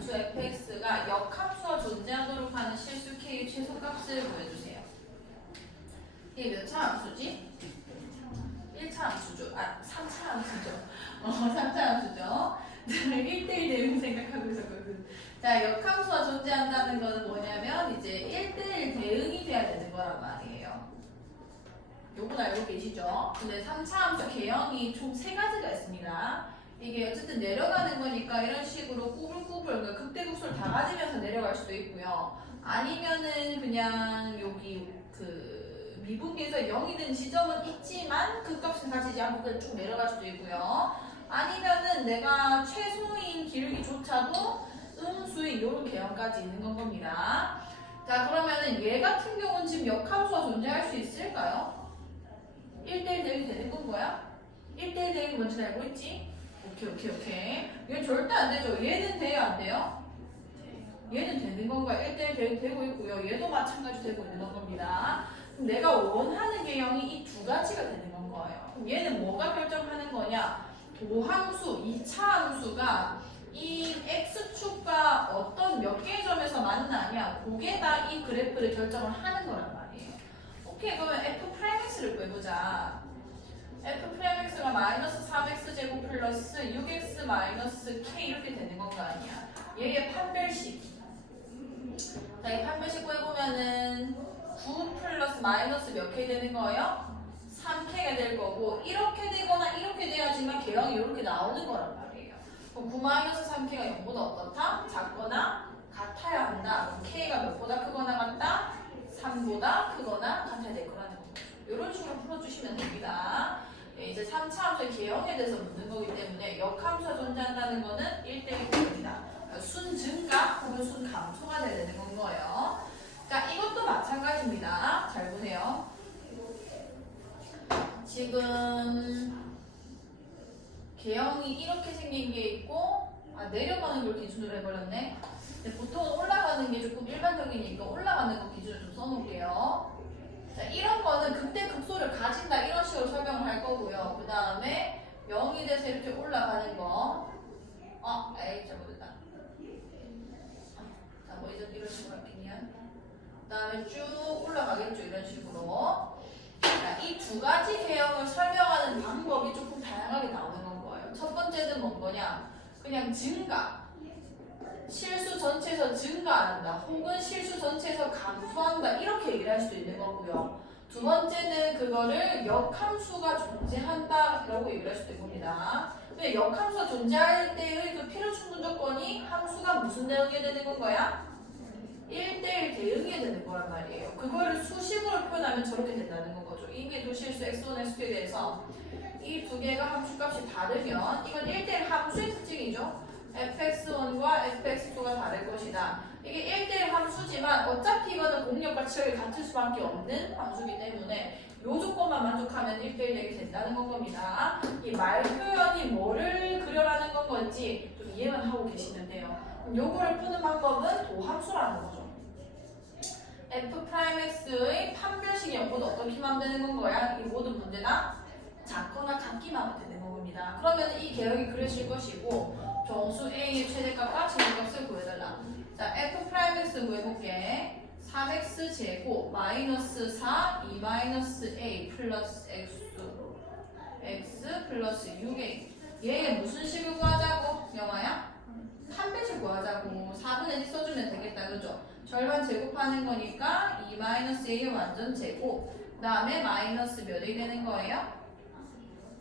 함수 fx가 역함수가 존재하도록 하는 실수 k의 최소값을 보여주세요. 이게 몇 차 함수지? 1차 함수죠. 3차 함수죠. 3차 함수죠. 1대1 대응 생각하고 있었거든. 자, 역함수가 존재한다는 거는 뭐냐면 이제 1대1 대응이 돼야 되는 거란 말이에요. 요건 알고 계시죠? 근데 3차 함수 개형이 총 3가지가 있습니다. 이게 어쨌든 내려가는 거니까 이런 식으로 꾸불꾸불, 그러니까 극대극소를 다 가지면서 내려갈 수도 있고요. 아니면은 그냥 여기 그 미분계에서 0이 된 지점은 있지만 그 값은 가지지 않고 그냥 쭉 내려갈 수도 있고요. 아니면은 내가 최소인 기울기조차도 음수인 이런 개형까지 있는 건 겁니다. 자, 그러면은 얘 같은 경우는 지금 역함수가 존재할 수 있을까요? 1대1 대응이 되는 건 거야? 1대1 대응이 뭔지 알고 있지? 오케이. 얘는 절대 안 되죠. 얘는 돼요, 안 돼요? 얘는 되는 건가요? 1대1 대응 되고 있고요. 얘도 마찬가지 되고 있는 겁니다. 그럼 내가 원하는 개형이 이 두 가지가 되는 건 거예요. 그럼 얘는 뭐가 결정하는 거냐? 도함수, 2차 함수가 이 x축과 어떤 몇 개의 점에서 만나냐, 그게 다 이 그래프를 결정을 하는 거란 말이에요. 오케이, 그러면 f'x를 구해보자. f'x가 마이너스 3x 제곱 플러스 6x 마이너스 k 이렇게 되는 건 거 아니야. 얘의 판별식. 자, 이 판별식 구해보면은 9 플러스 마이너스 몇 k 되는 거예요? 3k가 될 거고, 이렇게 되거나 이렇게 돼야지만 개형이 이렇게 나오는 거란 말이에요. 그럼 9-3k가 0보다 어떻다? 작거나 같아야 한다. 그럼 k가 몇보다 크거나 같다? 3보다 크거나 같아야 될 거라는 거죠. 이런 식으로 풀어주시면 됩니다. 네, 이제 3차 함수의 개형에 대해서 묻는 거기 때문에 역함수가 존재한다는 거는 1대1 대응이다. 순 증가 혹은 순 감소가 돼야 되는 건 거예요. 자, 이것도 마찬가지입니다. 잘 보세요. 지금 개형이 이렇게 생긴 게 있고, 내려가는 걸 기준으로 해버렸네. 근데 보통 올라가는 게 조금 일반적이니까 올라가는 거 기준으로 좀 써놓을게요. 자, 이런 거는 극대극소를 가진다 이런 식으로 설명을 할 거고요. 그 다음에 0이 돼서 이렇게 올라가는 거. 잘못했다. 자, 뭐 이런 식으로 할게요. 그 다음에 쭉 올라가겠죠. 이런 식으로. 이 두 가지 개형을 설명하는 방법이 조금 다양하게 나오는 건 거예요. 첫 번째는 뭔 거냐? 그냥 증가. 실수 전체에서 증가한다. 혹은 실수 전체에서 감소한다. 이렇게 얘기를 할 수도 있는 거고요. 두 번째는 그거를 역함수가 존재한다라고 얘기를 할 수도 있는 겁니다. 근데 역함수가 존재할 때의 그 필요 충분 조건이 함수가 무슨 대응이 되는 건 거야? 1대1 대응이 되는 거란 말이에요. 그거를 수식으로 표현하면 저렇게 된다는 거죠. 이미 도실수 x1, x2에 대해서 이 두 개가 함수값이 다르면 이건 1대1 함수의 특징이죠. fx1과 fx2가 다를 것이다. 이게 1대1 함수지만 어차피 이거는 공역과 치역이 같을 수밖에 없는 함수이기 때문에 이 조건만 만족하면 1대1 되게 된다는 건 겁니다. 이 말 표현이 뭐를 그려라는 건 건지 좀 이해만 하고 계시면 돼요. 그럼 요거를 푸는 방법은 도함수라는 거죠. f'x의 판별식이 0보다 어떻게 하면 되는 건 거야? 이 모든 문제 다 작거나 같기만 하면 되는 겁니다. 그러면 이 개형이 그려질 것이고 정수 a의 최대값과 최대값을 구해달라. 자, f'x 구해볼게. 3x 제곱 마이너스 4 2 마이너스 a 플러스 x 플러스 6a. 얘의 무슨 식을 구하자고? 영아야? 판별식 구하자고. 4분의 1 써주면 되겠다. 그죠? 절반 제곱하는 거니까 2 마이너스 a의 완전 제곱. 그 다음에 마이너스 몇 a 되는 거예요?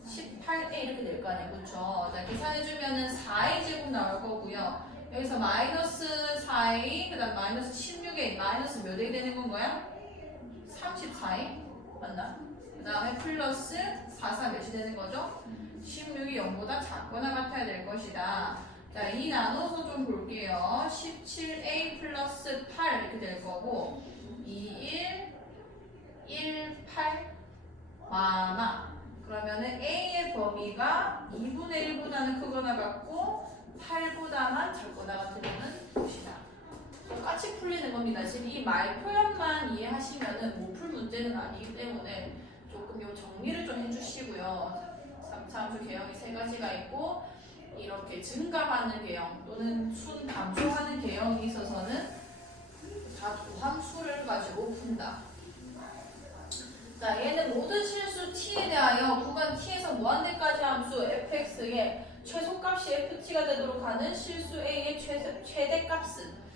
18a 이렇게 될 거 아니에요. 그쵸? 자, 계산해주면은 4a 제곱 나올 거고요. 여기서 마이너스 4a, 그 다음 마이너스 16a, 마이너스 몇 a 되는 건 거야? 34a? 맞나? 그 다음에 플러스 44 몇이 되는 거죠? 16이 0보다 작거나 같아야 될 것이다. 자, 이 나눠서 좀 볼게요. 17a 플러스 8 이렇게 될 거고 2, 1, 8 많아. 그러면은 a의 범위가 2분의 1보다는 크거나 같고 8보다만 작거나 같으면 것이다. 똑같이 풀리는 겁니다. 지금 이 말 표현만 이해하시면은 못 풀 문제는 아니기 때문에 조금 요 정리를 좀 해주시고요. 3차 함수 개형이 3가지가 있고 이렇게 증가하는 개형 또는 순 감소하는 한다. 자, 얘는 모든 실수 t에 대하여 구간 t에서 무한대까지 함수 fx의 최소값이 ft가 되도록 하는 실수 a의 최대값은.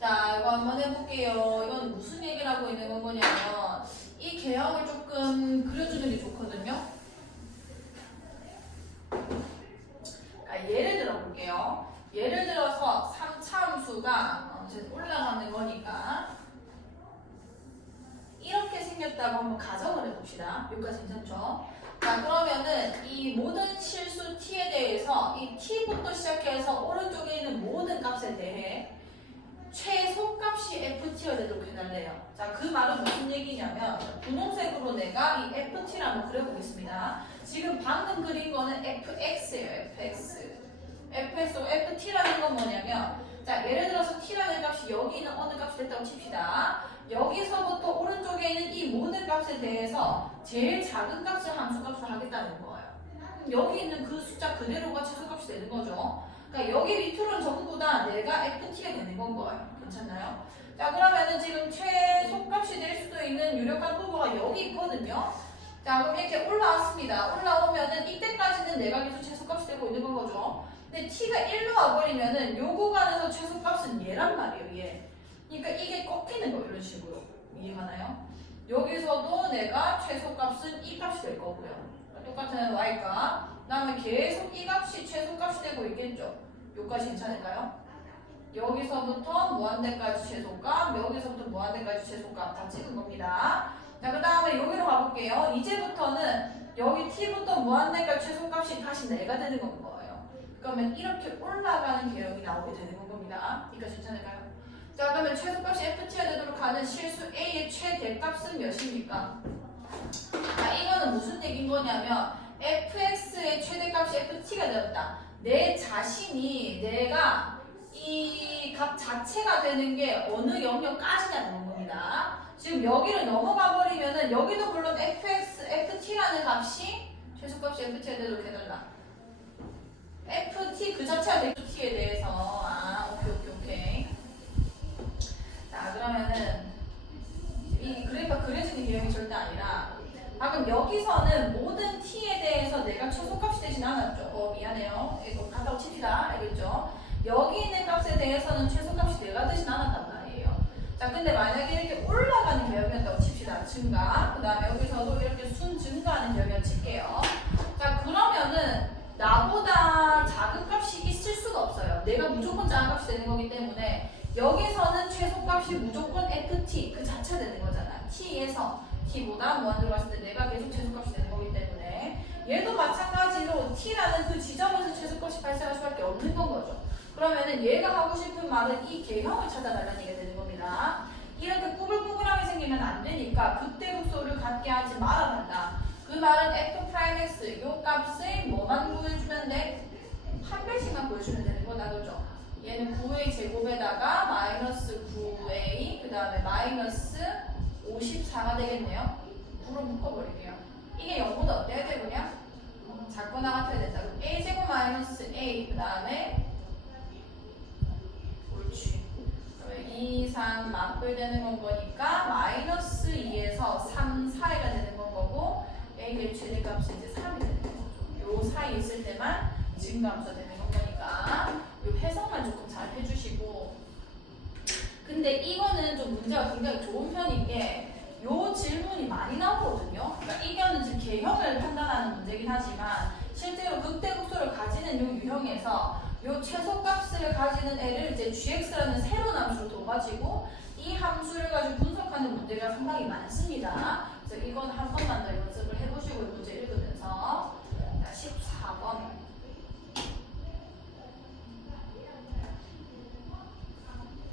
자, 이거 한번 해볼게요. 이건 무슨 얘기를 하고 있는 거냐면 이 개형을 조금 그려주는 게 좋거든요. 예를 들어 볼게요. 예를 들어서 3차 함수가 올라가는 거니까 이렇게 생겼다고 한번 가정을 해봅시다. 여기까지 괜찮죠? 자, 그러면은 이 모든 실수 t에 대해서 이 t부터 시작해서 오른쪽에 있는 모든 값에 대해 최소값이 ft가 되도록 해달래요. 자, 그 말은 무슨 얘기냐면 분홍색으로 내가 이 ft를 한번 그려보겠습니다. 지금 방금 그린 거는 fx예요. fx고 ft라는 건 뭐냐면, 자, 예를 들어서 t라는 값이 여기 있는 어느 값이 됐다고 칩시다. 여기서부터 오른쪽에 있는 이 모든 값에 대해서 제일 작은 값을 함수값으로 하겠다는 거예요. 여기 있는 그 숫자 그대로가 최소값이 되는 거죠. 그러니까 여기 밑으로는 전부 다 내가 ft가 되는 건 거예요. 괜찮나요? 자, 그러면은 지금 최소값이 될 수도 있는 유력한 후보가 여기 있거든요. 자, 그럼 이렇게 올라왔습니다. 올라오면은 이때까지는 내가 계속 최소값이 되고 있는 건 거죠. 근데 t가 1로 와버리면은 요 구간에서 최소값은 얘란 말이에요. 얘. 그러니까 이게 꺾이는 거 이런 식으로. 이해가나요? 여기서도 내가 최소값은 이 값이 될 거고요. 똑같은 y값. 그 다음에 계속 이 값이 최소값이 되고 있겠죠. 여기까지 괜찮을까요? 여기서부터 무한대까지 최소값, 여기서부터 무한대까지 최소값 다 찍은 겁니다. 자, 그 다음에 여기로 가볼게요. 이제부터는 여기 t부터 무한대까지 최소값이 다시 내가 되는 건 거예요. 그러면 이렇게 올라가는 개형이 나오게 되는 겁니다. 여기까지 괜찮을까요? 자, 그러면 최소값이 ft가 되도록 하는 실수 a의 최대값은 몇입니까? 자, 이거는 무슨 얘기인 거냐면 fx의 최대값이 ft가 되었다. 내 자신이 내가 이 값 자체가 되는 게 어느 영역까지냐는 겁니다. 지금 여기를 넘어가 버리면은 여기도 물론 ft라는 값이 최소값이 ft가 되도록 해달라. ft 그 자체가 ft에 대해서 오케이. 자, 그러면은 이 그래프가 그려지는 개형이 절대 아니라 방금 여기서는 모든 t에 대해서 내가 최소값이 되진 않았죠. 미안해요. 이거 간다고 칩시다. 알겠죠? 여기 있는 값에 대해서는 최소값이 내가 되진 않았단 말이에요. 자, 근데 만약에 이렇게 올라가는 개형이었다고 칩시다. 증가. 그 다음에 여기서도 이렇게 순 증가하는 개형이었 칠게요. 자, 그러면은 나보다 작은 값이 있을 수가 없어요. 내가 무조건 작은 값이 되는 거기 때문에 여기서는 최소값이 무조건 ft 그 자체가 되는 거잖아. t에서 t보다 무한대로 갔을 때 내가 계속 최소값이 되는 거기 때문에 얘도 마찬가지로 t라는 그 지점에서 최소값이 발생할 수밖에 없는 건 거죠. 그러면은 얘가 하고 싶은 말은 이 개형을 찾아달라는 얘기가 되는 겁니다. 이렇게 꾸불꾸불하게 생기면 안 되니까 극대극소를 갖게 하지 말아달라. 그 말은 f'x 요 값을 뭐만 구해주면 돼? 한 배씩만 구해주면 되는 거다, 그죠? 얘는 9a 제곱에다가 마이너스 9a 그 다음에 마이너스 54가 되겠네요. 9로 묶어버릴게요. 이게 0보다 어때야 되고냐? 작거나 같아야 된다. 그럼 a 제곱 마이너스 a 그 다음에 옳지. 그러면 2, 3 맞불되는 건 거니까 마이너스 2에서 3 사이가 되는 건 거고 a의 최대값이 이제 3이 되는 거죠. 요 사이 있을 때만 증가함수가 되는 건 거니까 요 해석만 조금 잘 해주시고. 근데 이거는 좀 문제가 굉장히 좋은 편인 게 요 질문이 많이 나오거든요. 그러니까 이거는 지금 개형을 판단하는 문제긴 하지만 실제로 극대극소를 가지는 요 유형에서 요 최소값을 가지는 애를 이제 gx라는 새로운 함수로 둬가지고 이 함수를 가지고 분석하는 문제가 상당히 많습니다. 그래서 이건 한 번만 더 연습을 해보시고 문제 읽으면서. 자, 14번.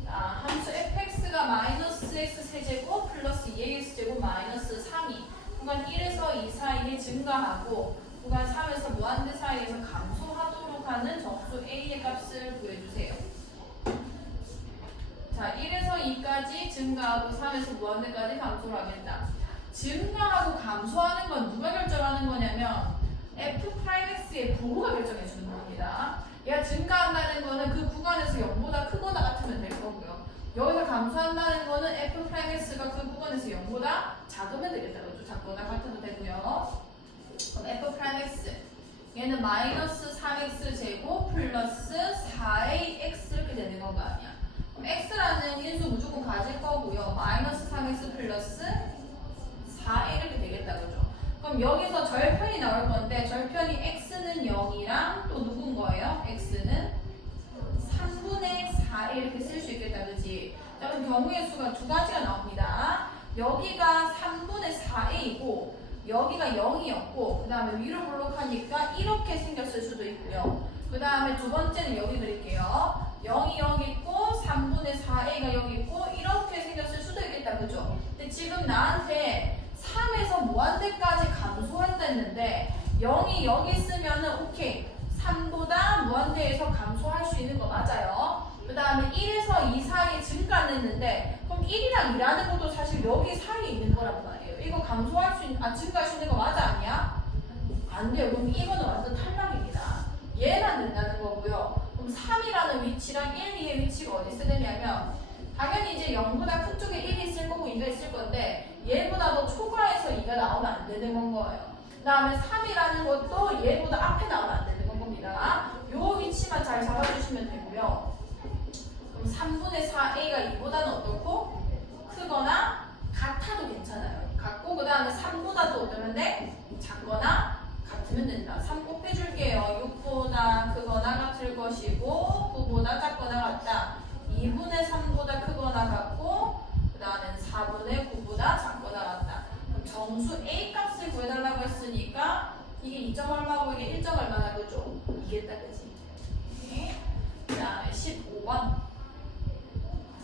자, 함수 fx가 마이너스 x 세제곱 플러스 2ax제곱 마이너스 3이 구간 1에서 2 사이에 증가하고 구간 3에서 무한대 사이에서 감소하도록 하는 정수 a의 값을 구해주세요. 자, 1에서 2까지 증가하고 3에서 무한대까지 감소를 하겠다. 증가하고 감소하는 건 누가 결정하는 거냐면 f'x의 부호가 결정해 주는 겁니다. 얘가 증가한다는 거는 그 구간에서 0보다 크거나 같으면 될 거고요. 여기서 감소한다는 거는 f'x가 그 부분에서 0보다 작으면 되겠다. 그죠? 작거나 같아도 되고요. 그럼 f'x 얘는 마이너스 3x 제곱 플러스 4ax 이렇게 되는 건 거 아니야. 그럼 x라는 인수 무조건 가질 거고요. 마이너스 3x 플러스 4a 이렇게 되겠다. 그죠? 그럼 여기서 절편이 나올 건데 절편이 x는 0이랑 또 누군 거예요? x는 3분의 4a 이렇게 쓸 수 있겠다. 그지? 자, 그럼 경우의 수가 두 가지가 나옵니다. 여기가 3분의 4a이고 여기가 0이었고 그 다음에 위로 볼록하니까 이렇게 생겼을 수도 있고요. 그 다음에 두 번째는 여기 그릴게요. 0이 여기 있고 3분의 4a가 여기 있고 이렇게 생겼을 수도 있겠다. 그죠? 근데 지금 나한테 3에서 무한대까지 감소한다 했는데 0이 여기 있으면은 오케이 3보다 무한대에서 감소할 수 있는 거 맞아요. 그 다음에 1에서 2 사이에 증가했는데 그럼 1이랑 2라는 것도 사실 여기 사이에 있는 거란 말이에요. 이거 감소할 수 있는, 증가할 수 있는 거 맞아 아니야? 안 돼요. 그럼 이거는 완전 탈락입니다. 얘만 된다는 거고요. 그럼 3이라는 위치랑 1, 2의 위치가 어디 있어야 되냐면 당연히 이제 0보다 큰 쪽에 1이 있을 거고 2가 있을 건데 얘보다 더 초과해서 2가 나오면 안 되는 건 거예요. 그 다음에 3이라는 것도 얘보다 앞에 나오면 안 되는 건 겁니다. 요 위치만 잘 잡아주시면 되고요. 그럼 3분의 4a가 2보다는 어떻고? 크거나 같아도 괜찮아요. 같고 그 다음에 3보다 또 어떠면 돼? 작거나 같으면 된다. 3 꼭 빼줄게요. 6보다 크거나 같을 것이고 9보다 작거나 같다. 2분의 3보다 크거나 같고 그 다음에 4분의 9보다 작거나 같다. 그럼 정수 A 값을 구해달라고 했으니까 이게 2점 얼마고 이게 1점 얼마나 그죠? 이겠다 그지? 그 다음에 15번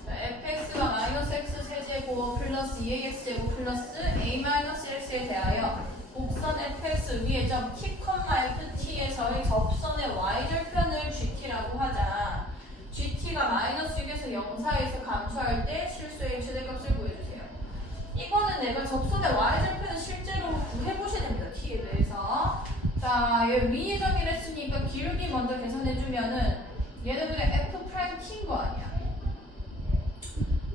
fx가 마이너스 x 세제곱 플러스 2ax 제곱 플러스 a 마이너스 x에 대하여 곡선 fx 위에 점 t, ft에서의 접선의 y절편을 gt라고 하자. gt가 마이너스 6에서 0 사이에서 감소할 때 실수의 최대값을 구해주세요. 이거는 내가 접선의 y절편을 실제로 구해보셔야 됩니다. t에 대해서. 자, 얘 위의 점이라 했으니까 기울기 먼저 계산해주면은 얘는 그냥 f't인 거 아니야.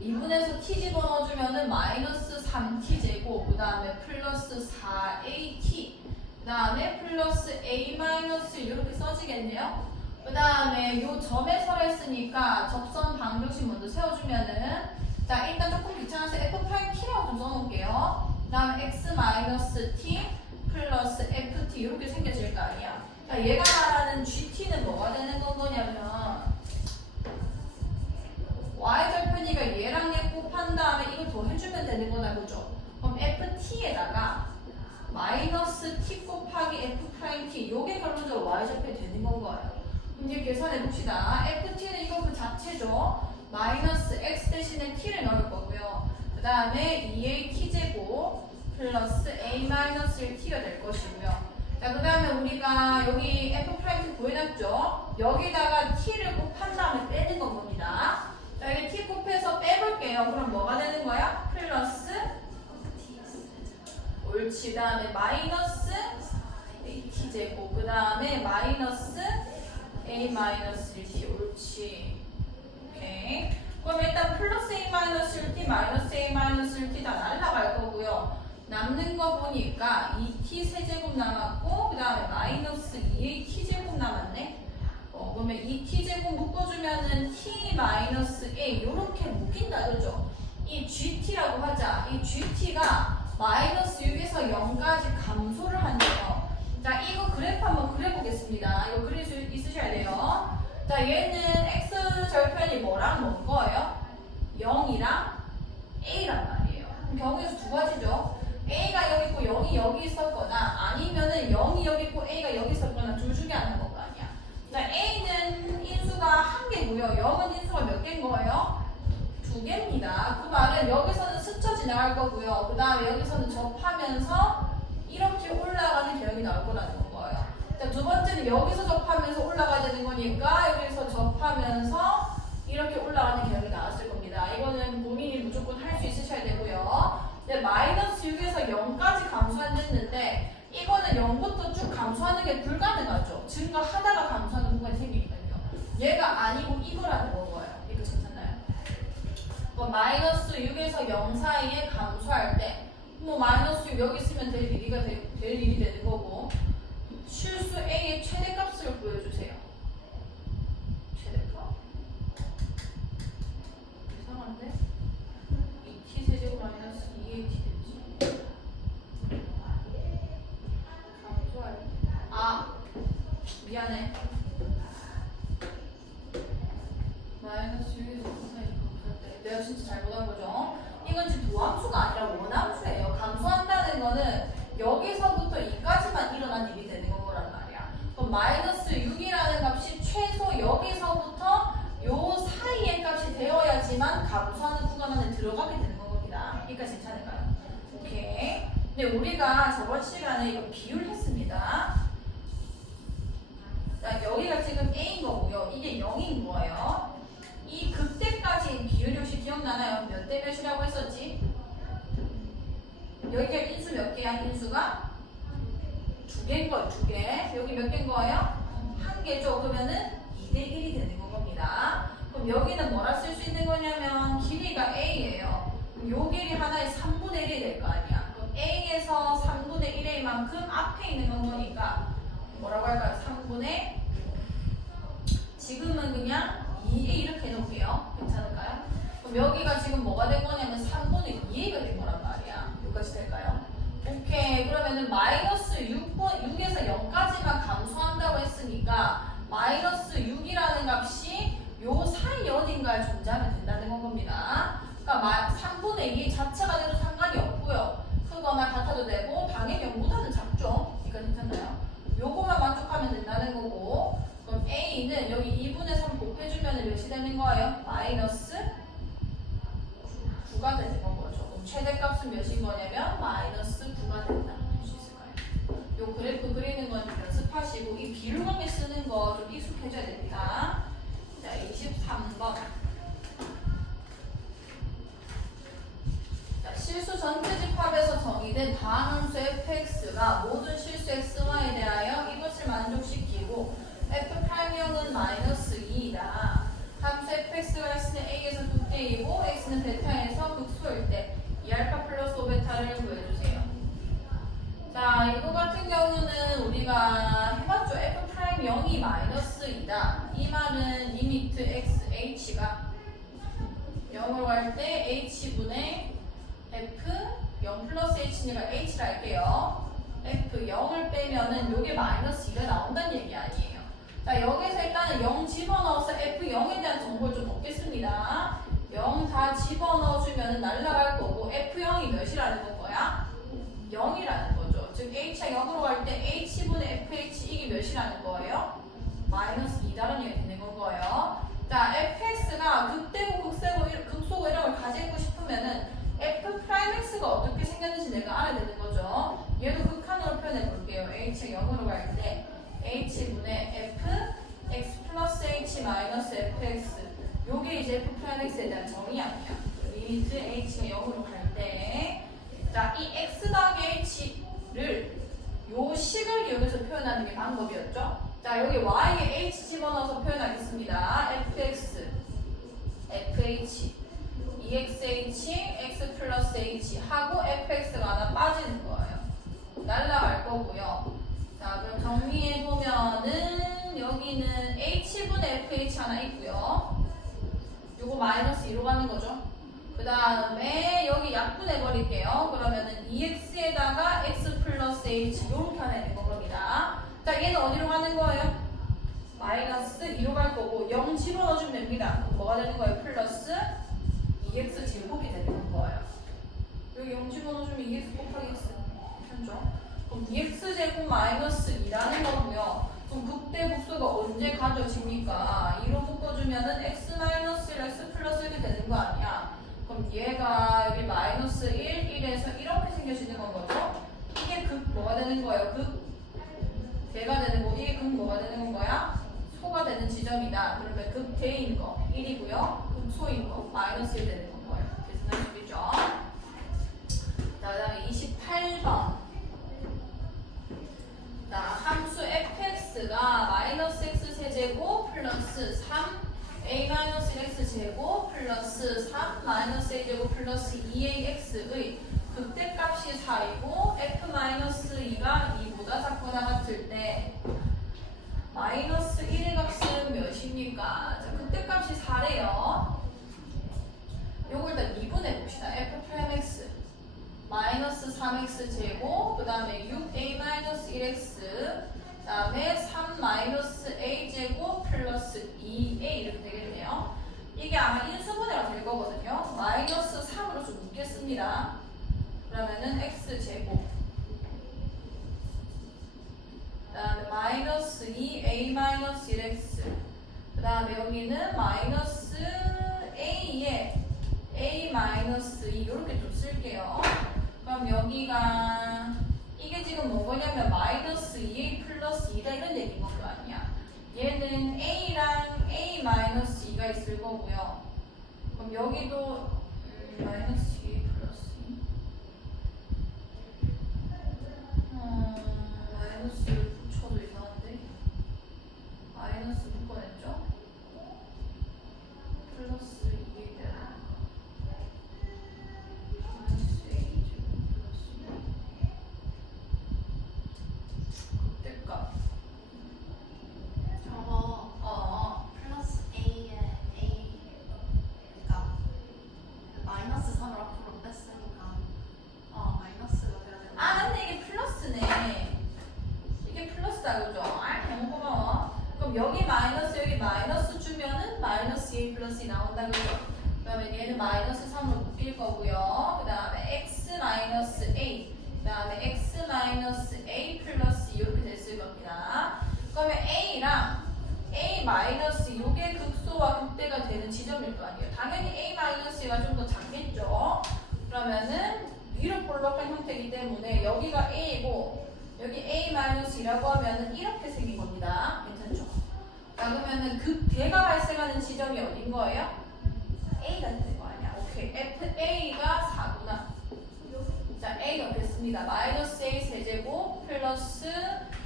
2분에서 t 집어넣어주면은 마이너스 3t 제곱 그 다음에 플러스 4at 그 다음에 플러스 a 마이너스 이렇게 써지겠네요. 그 다음에 요 점에서 했으니까 접선 방정식 먼저 세워주면은 자 일단 조금 귀찮아서 f't라고 좀 써놓을게요. 그 다음에 x 마이너스 t 플러스 ft 이렇게 생겨질 거 아니야. 자, 얘가 말하는 gt는 뭐가 되는 거냐면 y절편이가 얘랑 얘 곱한 다음에 이거 더 해주면 되는 거다. 그죠? 그럼 ft에다가 마이너스 t 곱하기 f't 요게 결론적으로 y절편이 되는 건 거예요. 그럼 이제 계산해 봅시다. ft는 이거 그 자체죠. 마이너스 x 대신에 t를 넣을 거고요. 그 다음에 2a t제곱 플러스 a 마이너스 1t가 될 것이고요. 자, 그 다음에 우리가 여기 f' 구해놨죠? 여기다가 t를 곱한 다음에 빼는 건 겁니다. 자, 여기 t 곱해서 빼볼게요. 그럼 뭐가 되는 거야? 플러스 옳지. 그 다음에 마이너스 a t제곱 그 다음에 마이너스 a 마이너스 1t 옳지. 오케이. 그럼 일단 플러스 a 마이너스 1t 마이너스 a 마이너스 1t 다 날라갈 거고요. 남는 거 보니까 2t 세제곱 남았고 그 다음에 마이너스 2a t제곱 남았네. 그러면 2t제곱 묶어주면은 t 마이너스 a 요렇게 묶인다 그죠? 이 gt라고 하자. 이 gt가 마이너스 6에서 0까지 감소를 한대요. 자, 이거 그래프 한번 그려보겠습니다. 이거 그릴 수 있으셔야 돼요. 자, 얘는 x절편이 뭐랑 뭔 거예요? 0이랑 a란 말이에요. 그럼 경우에서 두 가지죠. a가 여기 있고 0이 여기 있었거나 아니면은 0이 여기 있고 a가 여기 있었거나 둘 중에 하나인 거 아니야. 자, a는 인수가 한 개고요. 0은 인수가 몇 개인 거예요? 두 개입니다. 그 말은 여기서는 스쳐 지나갈 거고요. 그 다음에 여기서는 접하면서 이렇게 올라가는 개혁이 나올 거라는 거예요. 자, 두 번째는 여기서 접하면서 올라가야 되는 거니까 여기서 접하면서 이렇게 올라가는 개혁이 나왔을 겁니다. 이거는 본인이 무조건 할 수 있으셔야 되고요. 네, 마이너스 6에서 0까지 감소했는데 이거는 0부터 쭉 감소하는 게 불가능하죠. 증가하다가 감소하는 부분이 생기니까요. 얘가 아니고 이거라는 거예요. 이거 괜찮나요? 그럼 마이너스 6에서 0 사이에 감소할 때, 뭐 마이너스 6 여기 쓰면 될 일이 되는 거고, 실수 A의 최대값을 구해주세요. 최대값? 이상한데? 2t 세제곱 마이너스 2at 되지. 감소할 때. 아, 미안해. 마이너스 6에서 0 사이에 감소할 때. 내가 진짜 잘못한 거죠? 이건 지금 도함수가 아니라 원함수예요. 감소한다는 거는 여기서부터 2까지만 일어난 일이 되는 거란 말이야. 그럼 마이너스 6이라는 값이 최소 여기서부터 요 사이의 값이 되어야지만 감소하는 구간 안에 들어가게 되는 겁니다. 여기까지 괜찮을까요? 오케이. 근데 우리가 저번 시간에 이거 비율했습니다. 자, 여기가 지금 A인 거고요. 이게 0인 거예요. 이 극대까지 비율이 혹시 기억나나요? 몇 대 몇이라고 했었지? 여기가 인수 몇 개야? 인수가? 2개인 거예요. 2개. 여기 몇 개인 거예요? 1개죠. 그러면은 2대 1이 되는 겁니다. 그럼 여기는 뭐라 쓸 수 있는 거냐면 길이가 A예요. 그럼 요 길이 하나의 3분의 1이 될 거 아니야. 그럼 A에서 3분의 1의 만큼 앞에 있는 건 거니까 뭐라고 할까요? 3분의 지금은 그냥 2A 이렇게 해놓을게요. 괜찮을까요? 그럼 여기가 지금 뭐가 된 거냐면 3분의 2A가 된 거란 말이야. 여기까지 될까요? 오케이. 그러면은 마이너스 6에서 0까지만 감소한다고 했으니까 마이너스 6이라는 값이 요 사이 어딘가에 존재하면 된다는 겁니다. 그러니까 3분의 2 자체가 돼도 상관이 없고요. 크거나 같아도 되고 당연히 0보다는 작죠. 그러니까 괜찮나요? 요거만 만족하면 된다는 거고, 그럼 A는 여기 2분의 3 곱해주면 몇이 되는 거예요? 마이너스 9가 되는 건 거죠. 그럼 최대값은 몇인 거냐면 마이너스 9가 된다. 할 수 있을까요? 요 그래프 그리는 건 연습하시고 이 비율관계 쓰는 거 좀 익숙해져야 됩니다. 자, 23번. 자, 실수 전체 집합에서 정의된 다음 함수 fx가 모든 실수 xy에 대하여 이것을 만족시키고 f'형은 마이너스 2이다. 함수 fx가 x는 a에서 극대이고 x는 베타에서 극소일 때 2알파 플러스 5베타를 구해주세요. 자, 이거 같은 경우는 우리가 해봤죠. f'0이 마이너스 2다. 이 말은 리미트 x, h가 0으로 갈 때 h분의 f 0 플러스 h니까 h라 할게요. f 0을 빼면은 요게 마이너스 2가 나온다는 얘기 아니에요. 자, 여기서 일단은 0 집어넣어서 f0에 대한 정보를 좀 얻겠습니다. 0 다 집어넣어주면 날라갈 거고 f0이 몇이라는 거야? 0이라는 거죠. 즉 h가 0으로 갈 때 h분의 fh 이게 몇이라는 거예요? 마이너스 2다라는 얘기 되는 건 거예요. 자, fx가 극대고 극소고 이런 걸 가지고 싶으면은 f'x가 어떻게 생겼는지 내가 알아야 되는 거죠. 얘도 극한으로 표현해 볼게요. h가 0으로 갈 때 h분의 f x 플러스 h 마이너스 fx, 요게 이제 f'x에 대한 정의 아니야. 리미트 h가 0으로 갈 때, 자, 이 x 더하기 h를 요 식을 이용해서 표현하는 게 방법이었죠. 자, 여기 y에 h 집어넣어서 표현하겠습니다. fx, fh, exh, x 플러스 h 하고 fx가 하나 빠지는 거예요. 날라갈 거고요. 자, 그럼 정리해보면은 여기는 h분의 fh 하나 있고요. 요거 마이너스 2로 가는 거죠. 그 다음에 여기 약분해버릴게요. 그러면은 2x에다가 x 플러스 h 요렇게 하나 있는 겁니다. 자, 얘는 어디로 가는 거예요? 마이너스 2로 갈 거고 0 집어넣어주면 됩니다. 뭐가 되는 거예요? 플러스 2x 제곱이 되는 거예요. 여기 0 집어넣어주면 2x 곱하기 x. 괜찮죠? 그럼 2x 제곱 마이너스 2라는 거고요. 그럼 극대 복수가 언제 가져집니까? 2로 묶어주면은 x 마이너스 1, x 플러스 1이 되는 거 아니야? 그럼 얘가 여기 마이너스 1, 1에서 이렇게 생겨지는 건 거죠? 이게 극 뭐가 되는 거예요? 극 대가 되는 거, 이게 극 뭐가 되는 거야? 소가 되는 지점이다. 그러면 극대인 거 1이고요. 극소인 거 마이너스 1 되는 거예요. 계산할 수 있죠? 자, 그 다음에 28번. 자, 함수 fx가 마이너스 x 세제곱 플러스 3a 마이너스 x 제곱 플러스 3 마이너스 a제곱 플러스 2ax의 극대값이 4이고 f-2가 2보다 작거나 같을 때 마이너스 1의 값은 몇입니까? 자, 극대값이 4래요. 요걸 일단 미분해 봅시다. f'(x) 마이너스 3x 제곱 그 다음에 6a 마이너스 1x 그 다음에 3 마이너스 a 제곱 플러스 2a 이렇게 되겠네요. 이게 아마 인수분해가 될 거거든요. 마이너스 3으로 좀 묶겠습니다. 그러면은 x 제곱 그 다음에 마이너스 2a 마이너스 1x 그 다음에 여기는 마이너스 a에 a 마이너스 2 이렇게 좀 쓸게요. 그럼 여기가 이게 지금 뭐냐면 마이너스 2a 플러스 2다 이런 얘기인 거 아니야. 얘는 a랑 a 마이너스 2가 있을 거고요. 그럼 여기도 마이너스 2a 플러스 2 마이너스를 붙여도 이상한데 마이너스 묶어냈죠? 플러스 2에 대한 마이너스 a 제곱 플러스 2 극대값 저거 플러스 A에 A 그러니까 마이너스 3을 앞으로 뺐으니까 마이너스가 돼야 되는 아 근데 이게 플러스네. 이게 플러스다 그죠? 아 너무 고마워. 그럼 여기 마이너스 주면은 마이너스 2 플러스 2 나온다 그죠? 그러면 얘는 마이너스 3으로 묶일 거고요. 그 다음에 x 마이너스 a 그 다음에 x 마이너스 a 플러스 2 이렇게 됐을 겁니다. 그러면 a랑 a 마이너스 요게 극소와 극대가 되는 지점일 거 아니에요. 당연히 a 마이너스가 좀 더 작겠죠. 그러면은 위로 볼록한 형태이기 때문에 여기가 a이고 여기 a-2라고 하면은 이렇게 생긴 겁니다. 괜찮죠? 자 그러면은 극대가 발생하는 지점이 어딘 거예요? a가 되는 거 아니야. 오케이. fa가 4구나. 자 a 넣겠습니다. 마이너스 a 세제곱 플러스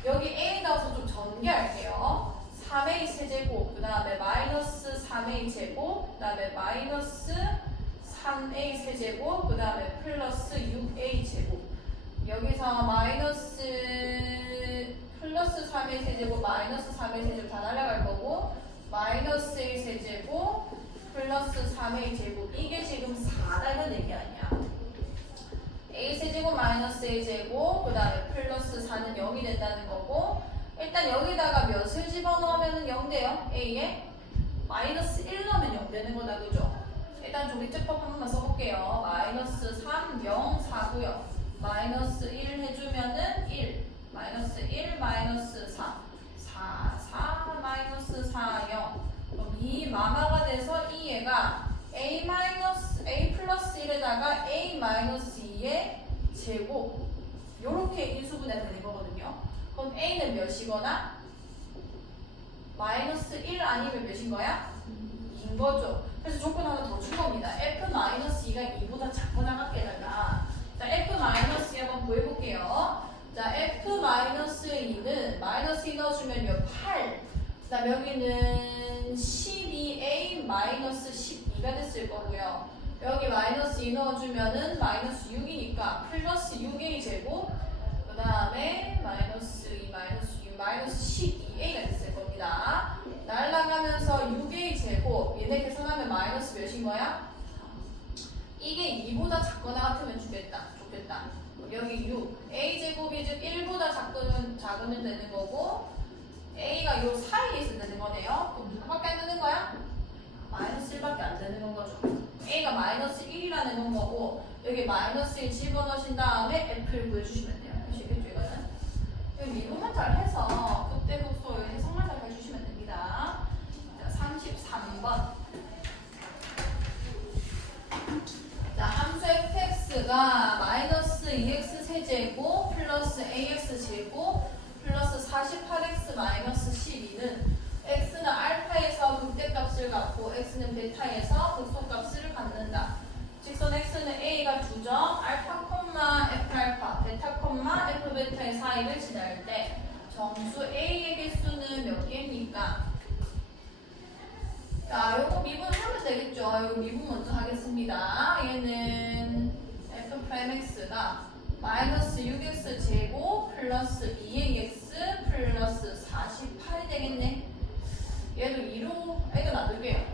여기 a 넣어서 좀 전개할게요. 3a 세제곱 그 다음에 마이너스 3a 제곱 그 다음에 마이너스 3a 세제곱 그 다음에 플러스 6a 제곱 여기서 마이너스 플러스 3a 세제곱 마이너스 3a 세제곱 다 날아갈 거고 마이너스 a 세제곱 플러스 3a 제곱 이게 지금 4다 이런 얘기 아니야. a 세제곱 마이너스 a 제곱 그 다음에 플러스 4는 0이 된다는 거고 일단 여기다가 몇을 집어넣으면 0 돼요. a에 마이너스 1 넣으면 0 되는 거다 그죠? 일단 조리제법 한 번만 써볼게요. 마이너스 3, 0, 4고요. 마이너스 1 해주면은 1, 마이너스 1, 마이너스 4, 4, 4, 마이너스 4, 0. 그럼 이 마마가 돼서 이 얘가 a 마이너스 a 플러스 1에다가 a 마이너스 2의 제곱 요렇게 인수분해 되는 거거든요. 그럼 a는 몇이거나 마이너스 1 아니면 몇인 거야? 2인 거죠. 그래서 조건 하나 더 준 겁니다. f-2가 2보다 작거나 같게 해달라. 자, f-2 한번 구해볼게요. 자, f-2는 마이너스 2 넣어주면요 8. 그 다음 여기는 12a 마이너스 12가 됐을 거고요. 여기 마이너스 2 넣어주면은 마이너스 6이니까 플러스 6a 제곱 그 다음에 마이너스 2 마이너스 6 마이너스 12a가 됐을 겁니다. 날라가면서 6a 제곱 얘네 계산하면 마이너스 몇인 거야? 이게 2보다 작거나 같으면 좋겠다. 여기 6 a 제곱이 즉 1보다 작으면 되는 거고 a가 요 사이에 있어야 되는 거네요. 그럼 누구밖에 안 되는 거야? 마이너스 1밖에 안 되는 건 거죠. a가 마이너스 1이라는 건 거고 여기 마이너스 1 집어넣으신 다음에 f를 구해주시면 돼요. 아시겠죠 이거는? 여기 미분만 잘 해서 극대 극소 해석만 잘 해주시면 됩니다. 자 33번 자 함수 fx가 마이너스 2x 세제곱 플러스 ax 제곱 플러스 48x 마이너스 12는 x는 알파에서 극대값을 갖고 x는 베타에서 극소값을 갖는다. 직선 x는 a가 2점 알파 콤마 f알파 베타 콤마 f베타의 사이를 지날 때 정수 a의 개수는 몇 개입니까? 자 요거 미분하면 되겠죠. 그럼 미분 먼저 하겠습니다. 얘는 f 프라임 x가 마이너스 6x 제곱 플러스 2ax 플러스 48이 되겠네. 얘도 2로 애가 놔둘게요.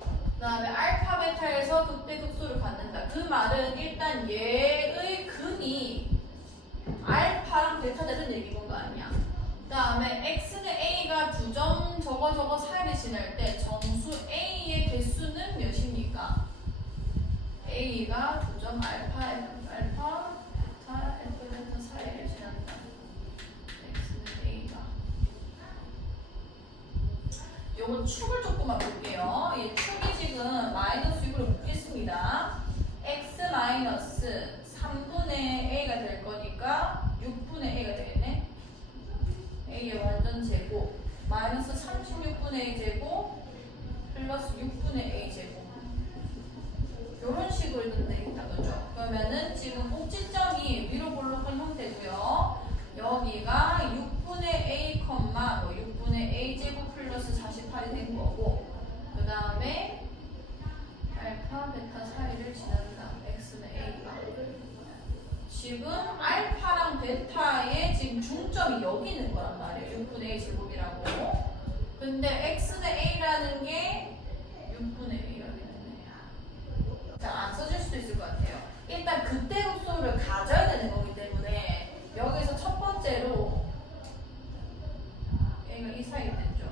그 다음에 알파 베타에서 극대극소를 갖는다. 그 말은 일단 얘의 근이 알파랑 베타 되는 얘기인 거 아니야. 그 다음에 x는 a가 2점 저거 사이를 지날 때 정수 a의 개수는 몇입니까? a가 2점 알파 베타 f 베타 사이를 지난다. x는 a가 요건 축을 조금만 볼게요. 이 축이 지금 마이너스 6으로 묶겠습니다. x 마이너스 3분의 a가 될 거니까 6분의 a가 되겠네. a의 완전 제곱 마이너스 36분의 a 제곱 플러스 6분의 a 제곱 이런 식으로 좀 되겠다. 그죠? 그러면은 지금 꼭지점이 위로 볼록한 형태고요. 여기가 6분의 a, 뭐 6분의 a 제곱 플러스 48이 된 거고, 그 다음에 알파, 베타 사이를 지난다. x는 a가. 지금 알파랑 베타의 지금 중점이 여기 있는 거란 말이에요. 6분의 a 제곱이라고. 근데 x는 a라는 게 6분의 a가 되겠네. 자, 안 써질 수도 있을 것 같아요. 일단 극대극소를 가져야 되는 거기 때문에 여기서 첫 번째로 얘가 이 사이 됐죠.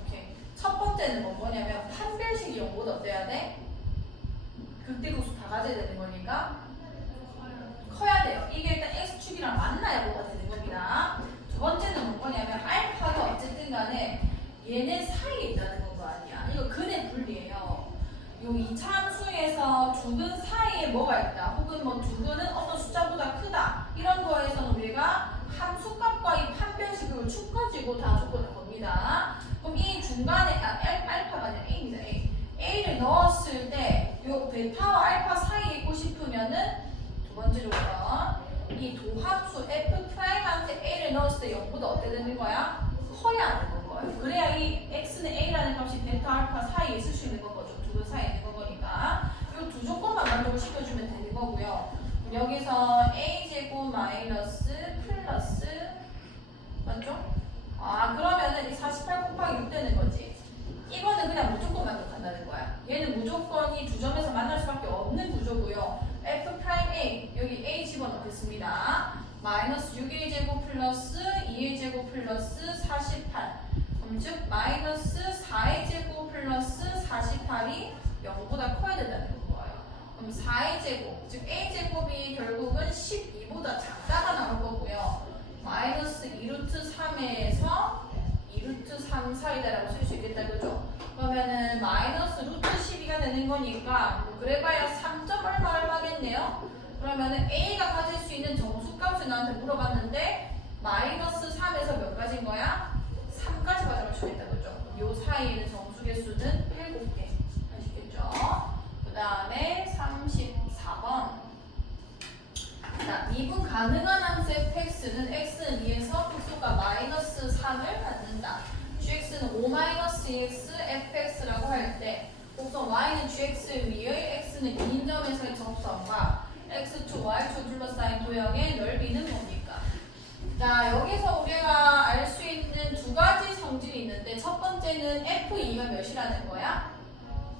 오케이. 첫 번째는 뭐냐면 판별식이 0보다 어때야 돼? 극대극소 다 가져야 되는 거니까 커야 돼요. 이게 일단 x축이랑 만나야 뭐가 되는 겁니다. 두 번째는 뭐냐면 알파가 어쨌든 간에 얘네 사이에 있다는 거 아니야. 이거 근의 분리예요. 요 이차 함수에서 두 근 사이에 뭐가 있다. 혹은 뭐 두 근은 어떤 숫자보다 크다. 이런 거에서는 우리가 함수값과 이 판별식을 축 가지고 다 조건을 겁니다. 그럼 이 중간에 알파가 아니라 a입니다. a를 넣었을 때 요 베타와 알파 사이에 있고 싶으면은 두 번째 조건 이 도함수 f'한테 a를 넣었을 때 0보다 어때 되는 거야? 커야 되는 거예요. 그래야 이 x는 a라는 값이 베타 알파 사이에 있을 수 있는 건 거죠. 두 근 사이에 있는 거니까 이 두 조건만 만족을 시켜주면 되는 거고요. 여기서 a 제곱 마이너스 플러스 맞죠? 아 그러면은 이 48 곱하기 6 되는 거지. 이거는 그냥 무조건 만족한다는 거야. 얘는 무조건이 두 점에서 만날 수밖에 없는 구조고요. f'A 여기 a 집어넣겠습니다. 마이너스 6a 제곱 플러스 2a 제곱 플러스 48 그럼 즉 마이너스 4a 제곱 플러스 48이 0보다 커야 된다는 거예요. 그럼 4a 제곱 즉 a 제곱이 결국은 12보다 작다가 나올 거고요. 마이너스 2루트 3에서 2루트 3 사이다라고 쓸 수 있겠다. 그죠? 그러면은 마이너스 루트 12가 되는 거니까 뭐 그래봐야 3점 얼마겠네요. 그러면은 a가 가질 수 있는 정수값을 나한테 물어봤는데 마이너스 3에서 몇 가지인 거야? 3까지 가져갈 수 있다. 그죠? 요 사이에는 정수 개수는 7개. 아시겠죠? 그 다음에 34번. 자, 미분 가능한 함수 fx는 x는 2에서 극소가 마이너스 3을 갖는다. gx는 5-2x fx라고 할 때 곡선 y는 gx 위의 x는 2인점에서의 접선과 x축, y축 둘러싸인 도형의 넓이는 뭡니까? 자, 여기서 우리가 알 수 있는 두 가지 성질이 있는데 첫 번째는 f2가 몇이라는 거야?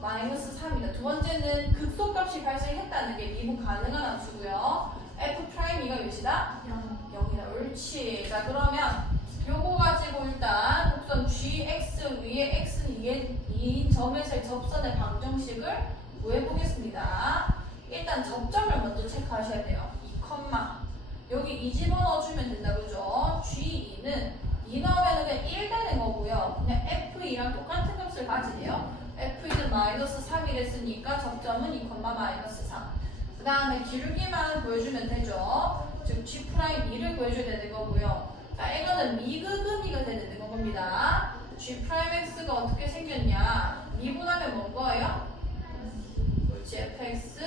마이너스 3이다. 두 번째는 극소값이 발생했다는 게 미분 가능한 함수고요. f'2가 몇이다? 0이다. 옳지. 자, 그러면 요거 가지고 일단 곡선 gx 위에 x는 2인 점에서의 접선의 방정식을 구해보겠습니다. 일단 접점을 먼저 체크하셔야 돼요. 2, 여기 2 집어넣어주면 된다. 그죠? g2는 2 넣으면 그냥 1 되는 거고요. 그냥 f2랑 똑같은 값을 가지네요. f2는 마이너스 3이랬으니까 접점은 2, 마이너스 3. 그 다음에 기울기만 보여주면 되죠. 즉 G'2를 보여줘야 되는 거고요. 자, 이거는 미극음이가 되는 겁니다. G'X가 어떻게 생겼냐? 미분하면 뭔 거예요? 그렇지, fx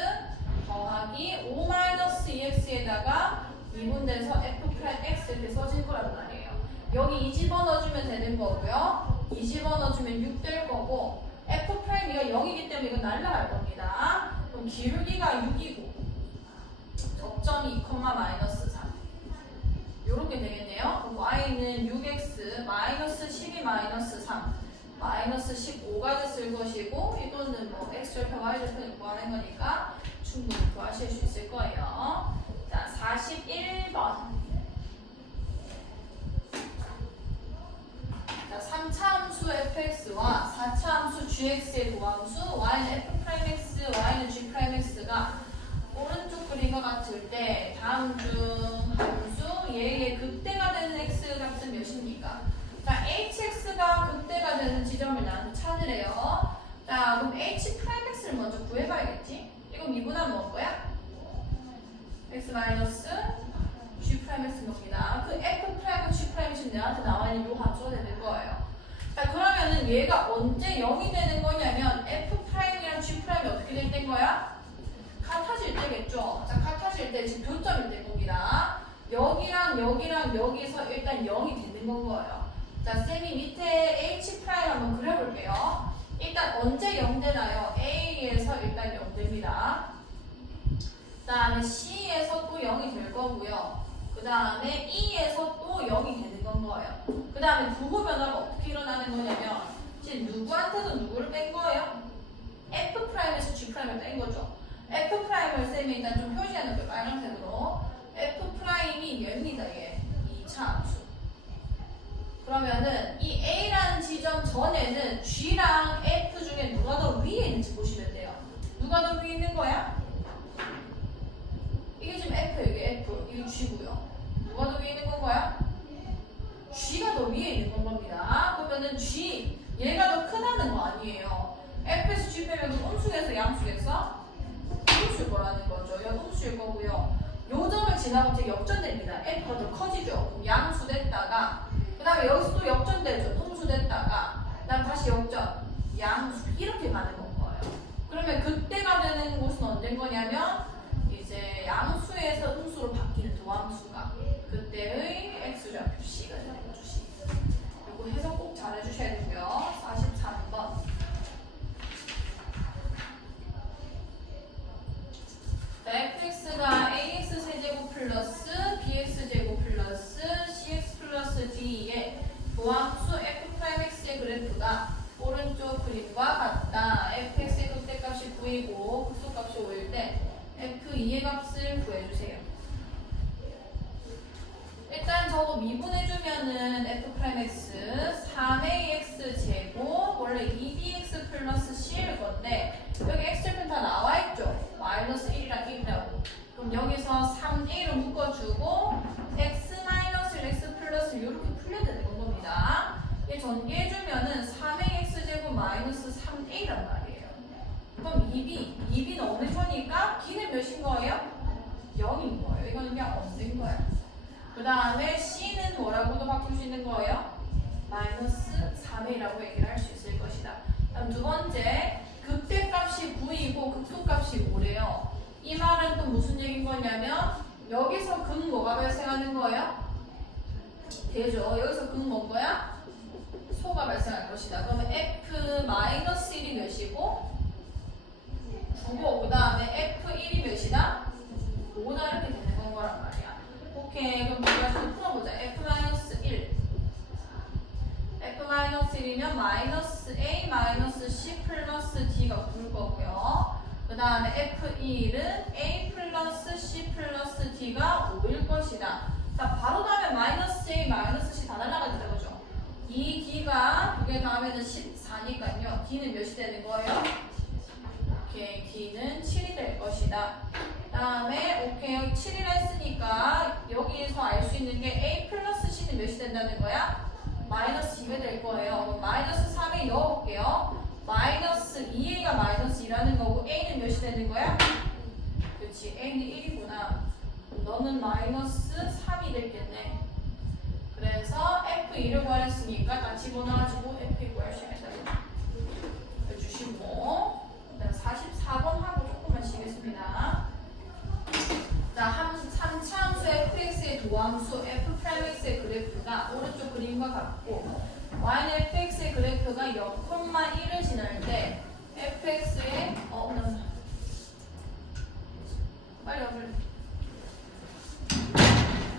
더하기 5-2x에다가 미분돼서 f'x 이렇게 써진 거란 말이에요. 여기 2 집어넣어주면 되는 거고요. 2 집어넣어주면 6 될 거고 f 프라임이가 0이기 때문에 이건 날라갈 겁니다. 그럼 기울기가 6이고 접점이 2, 마이너스 3 요렇게 되겠네요. 그럼 y는 6x 마이너스 12 마이너스 3 마이너스 15까지 쓸 것이고 이거는 뭐 x절편 y절편을 구하는 거니까 충분히 구하실 수 있을 거예요. 자 41번 자 3차 함수 fx와 4차 함수 gx의 도함수 y는 f'x, y는 g'x가 오른쪽 그림과 같을 때 다음 중 함수 얘의 극대가 되는 x 값은 몇입니까? 자, hx가 극대가 되는 지점을 나한테 찾으래요. 자, 그럼 h'x를 먼저 구해봐야겠지? 이거 미분하면 뭔 거야? x 마이너스 g'x 겁니다. 그 f'과 g'이 내한테 나와 있는 요 함수가 되는 거예요. 자, 그러면은 얘가 언제 0이 되는 거냐면 f'이랑 g'이 어떻게 될 거야? 같아질 때겠죠. 자, 같아질 때 지금 교점이 될 겁니다. 여기랑 여기랑 여기서 일단 0이 되는 건 거예요. 자, 쌤이 밑에 h' 한번 그려볼게요. 일단 언제 0 되나요? A에서 일단 0 됩니다. 그 다음에 C에서 또 0이 될 거고요. 그 다음에 E에서 또 0이 되는 건 거예요. 그 다음에 부호 변화가 어떻게 일어나는 거냐면 지금 누구한테도 누구를 뺀 거예요? F'에서 G'을 뺀 거죠. F'을 쌤이 일단 좀 표시해 놓을게요. 빨간색으로. F'이 얘입니다. 얘. 2차 함수. 그러면은 이 A라는 지점 전에는 G랑 F 중에 누가 더 위에 있는지 보시면 돼요. 누가 더 위에 있는 거야? 이게 지금 F예요. 이게 F. 이게 G고요. 누가 더 위에 있는 건 거야? G가 더 위에 있는 건 겁니다. 그러면은 G 얘가 더 크다는 거 아니에요. F에서 G 빼면 음수에서 양수겠어? 음수일 거라는 거죠. 여기 음수일 거고요. 요 점을 지나고 이제 역전됩니다. F가 더 커지죠. 그럼 양수 됐다가 그 다음에 여기서 또 역전되죠. 음수 됐다가 그 다음 다시 역전 양수 이렇게 가는 건 거예요. 그러면 극대가 되는 곳은 언제인 거냐면 이제 양수에서 음수로 바뀌는 도함수가 그때의 x좌표 C가 되는 거죠. C. 이거 해석 꼭 잘 해주셔야 되고요. 43번 fx가 ax 세제곱 플러스 bx제곱 플러스 cx 플러스 d의 도함수 f'x의 그래프가 오른쪽 그림과 같다. fx의 극대값이 9이고 극소값이 5일 때 f2의 값을 구해주세요. 일단 저거 미분해주면은 f'x 3ax 제곱 원래 2bx 플러스 c일 건데 여기 x절편 다 나와있죠? 마이너스 1이랑 1이라고. 그럼 여기서 3a로 묶어주고 x 마이너스 x 플러스 이렇게 풀려야 되는 겁니다. 얘 전개해주면은 3ax 제곱 마이너스 3a란 말이에요. 그럼 2b는 없는 거니까 b는 몇인 거예요? 0인 거예요. 이거는 그냥 없는 거예요. 그 다음에 c는 뭐라고도 바꿀 수 있는 거예요? 마이너스 3a라고 얘기를 할 수 있을 것이다. 다음 두 번째 극대값이 9이고 극소값이 5래요. 이 말은 또 무슨 얘기인 거냐면 여기서 극 뭐가 발생하는 거예요? 되죠. 여기서 극 뭔 거야? 소가 발생할 것이다. 그러면 f-1이 몇이고 9고 그 다음에 f1이 몇이다? 5다 이렇게 되는 건 거란 말이야. 오케이. 그럼 우리가 좀 풀어보자. f-1 f-1이면 마이너스 a 마이너스 c 플러스 d가 9일 거고요. 그 다음에 f2는 a 플러스 c 플러스 d가 5일 것이다. 자, 바로 다음에 마이너스 a 마이너스 c 다 날라가겠다. 그죠? 이 d가 두 개 다음에는 14니까요. d는 몇이 되는 거예요? 오케이. d는 7이 될 것이다. 그 다음에 오케이. 여기 7이라 했으니까 여기서 알 수 있는 게 a 플러스 c는 몇이 된다는 거야? 마이너스 2가 될 거예요. 그럼 마이너스 3에 넣어볼게요. 마이너스 2a가 마이너스 2라는 거고 a는 몇이 되는 거야? 그렇지. a는 1이구나. 너는 마이너스 3이 됐겠네. 그래서 f2를 구하랬으니까 다 집어넣어가지고 f2 구할 수 있다. 해주시고 44번 하고 조금만 쉬겠습니다. 자, 3차 함수 fx의 도함수 f'x의 그래프가 오른쪽 그림과 같고 y는 fx의 그래프 0,1을 지날 때 fx의 빨리 와 빨리.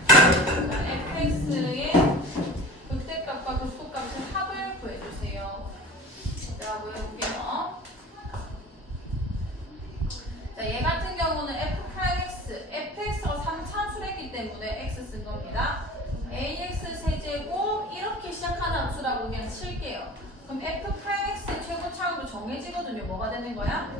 자, fx의 극대값과 극소값의 합을 구해주세요. 자, 보여볼게요. 자, 얘 같은 경우는 f'x, fx가 3차수랬기 때문에 x 쓴 겁니다. ax 세제곱 이렇게 시작하는 함수라고 그냥 칠게요. 그럼 f'x 최고차로 정해지거든요. 뭐가 되는 거야?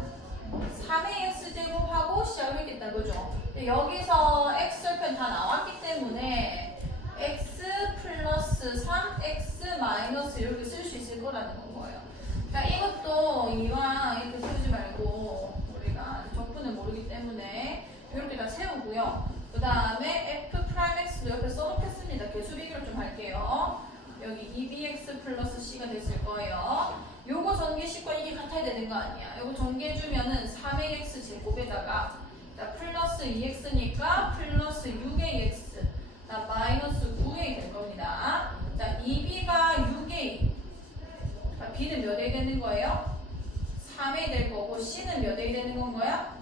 3ax 제곱하고 시작을 했겠다, 그죠? 근데 여기서 x절편 다 나왔기 때문에 x 플러스 3, x 마이너스 이렇게 쓸 수 있을 거라는 건 거예요. 그러니까 이것도 이왕 이렇게 세우지 말고 우리가 적분을 모르기 때문에 이렇게 다 세우고요. 그 다음에 f'x도 옆에 써놓겠습니다. 개수 비교를 좀 할게요. 여기 2bx 플러스 c가 됐을 거예요. 요거 전개식과 이게 같아야 되는 거 아니야. 요거 전개해주면은 3ax 제곱에다가 자, 플러스 2x니까 플러스 6ax 자, 마이너스 9a 될 겁니다. 자, 2b가 6a 자, b는 몇 a 되는 거예요? 3a 될 거고 c는 몇 a 되는 건 거야?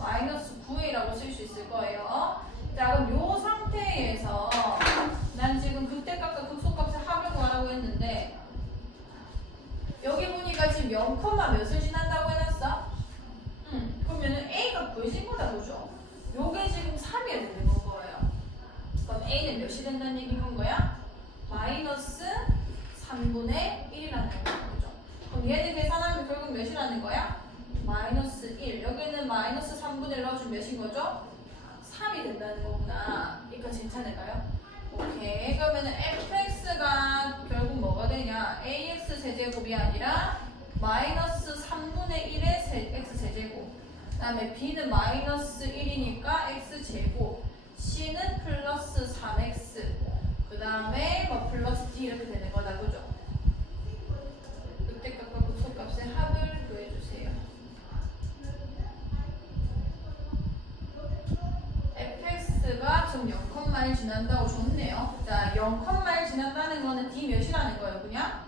마이너스 9a라고 쓸 수 있을 거예요. 자, 그럼 요 상태에서 난 지금 극대값과 극소값의 합을 구하라고 했는데 여기 보니까 지금 0, 몇을 지난다고 해놨어? 그러면은 A가 보이신 거다, 그죠? 요게 지금 3이어야 되는 건 거예요. 그럼 A는 몇이 된다는 얘기인 건 거야? 마이너스 3분의 1이라는 거죠. 그럼 얘를 계산하면 결국 몇이라는 거야? 마이너스 1. 여기는 마이너스 3분의 1 넣어주면 몇인 거죠? 3이 된다는 거구나. 여기까지 괜찮을까요? 오케이. 그러면은 fx가 결국 뭐가 되냐? ax 세제곱이 아니라 마이너스 3분의 1의 x 세제곱. 그 다음에 b는 마이너스 1이니까 x 제곱. c는 플러스 3x. 그 다음에 뭐 플러스 d 이렇게 되는 거다, 그죠? 극대값과 극소값의 합을 구해주세요. fx가 지금 0,1 지난다고 줬네요. 자, 0,1 지난다는 거는 d 몇이라는 거예요, 그냥?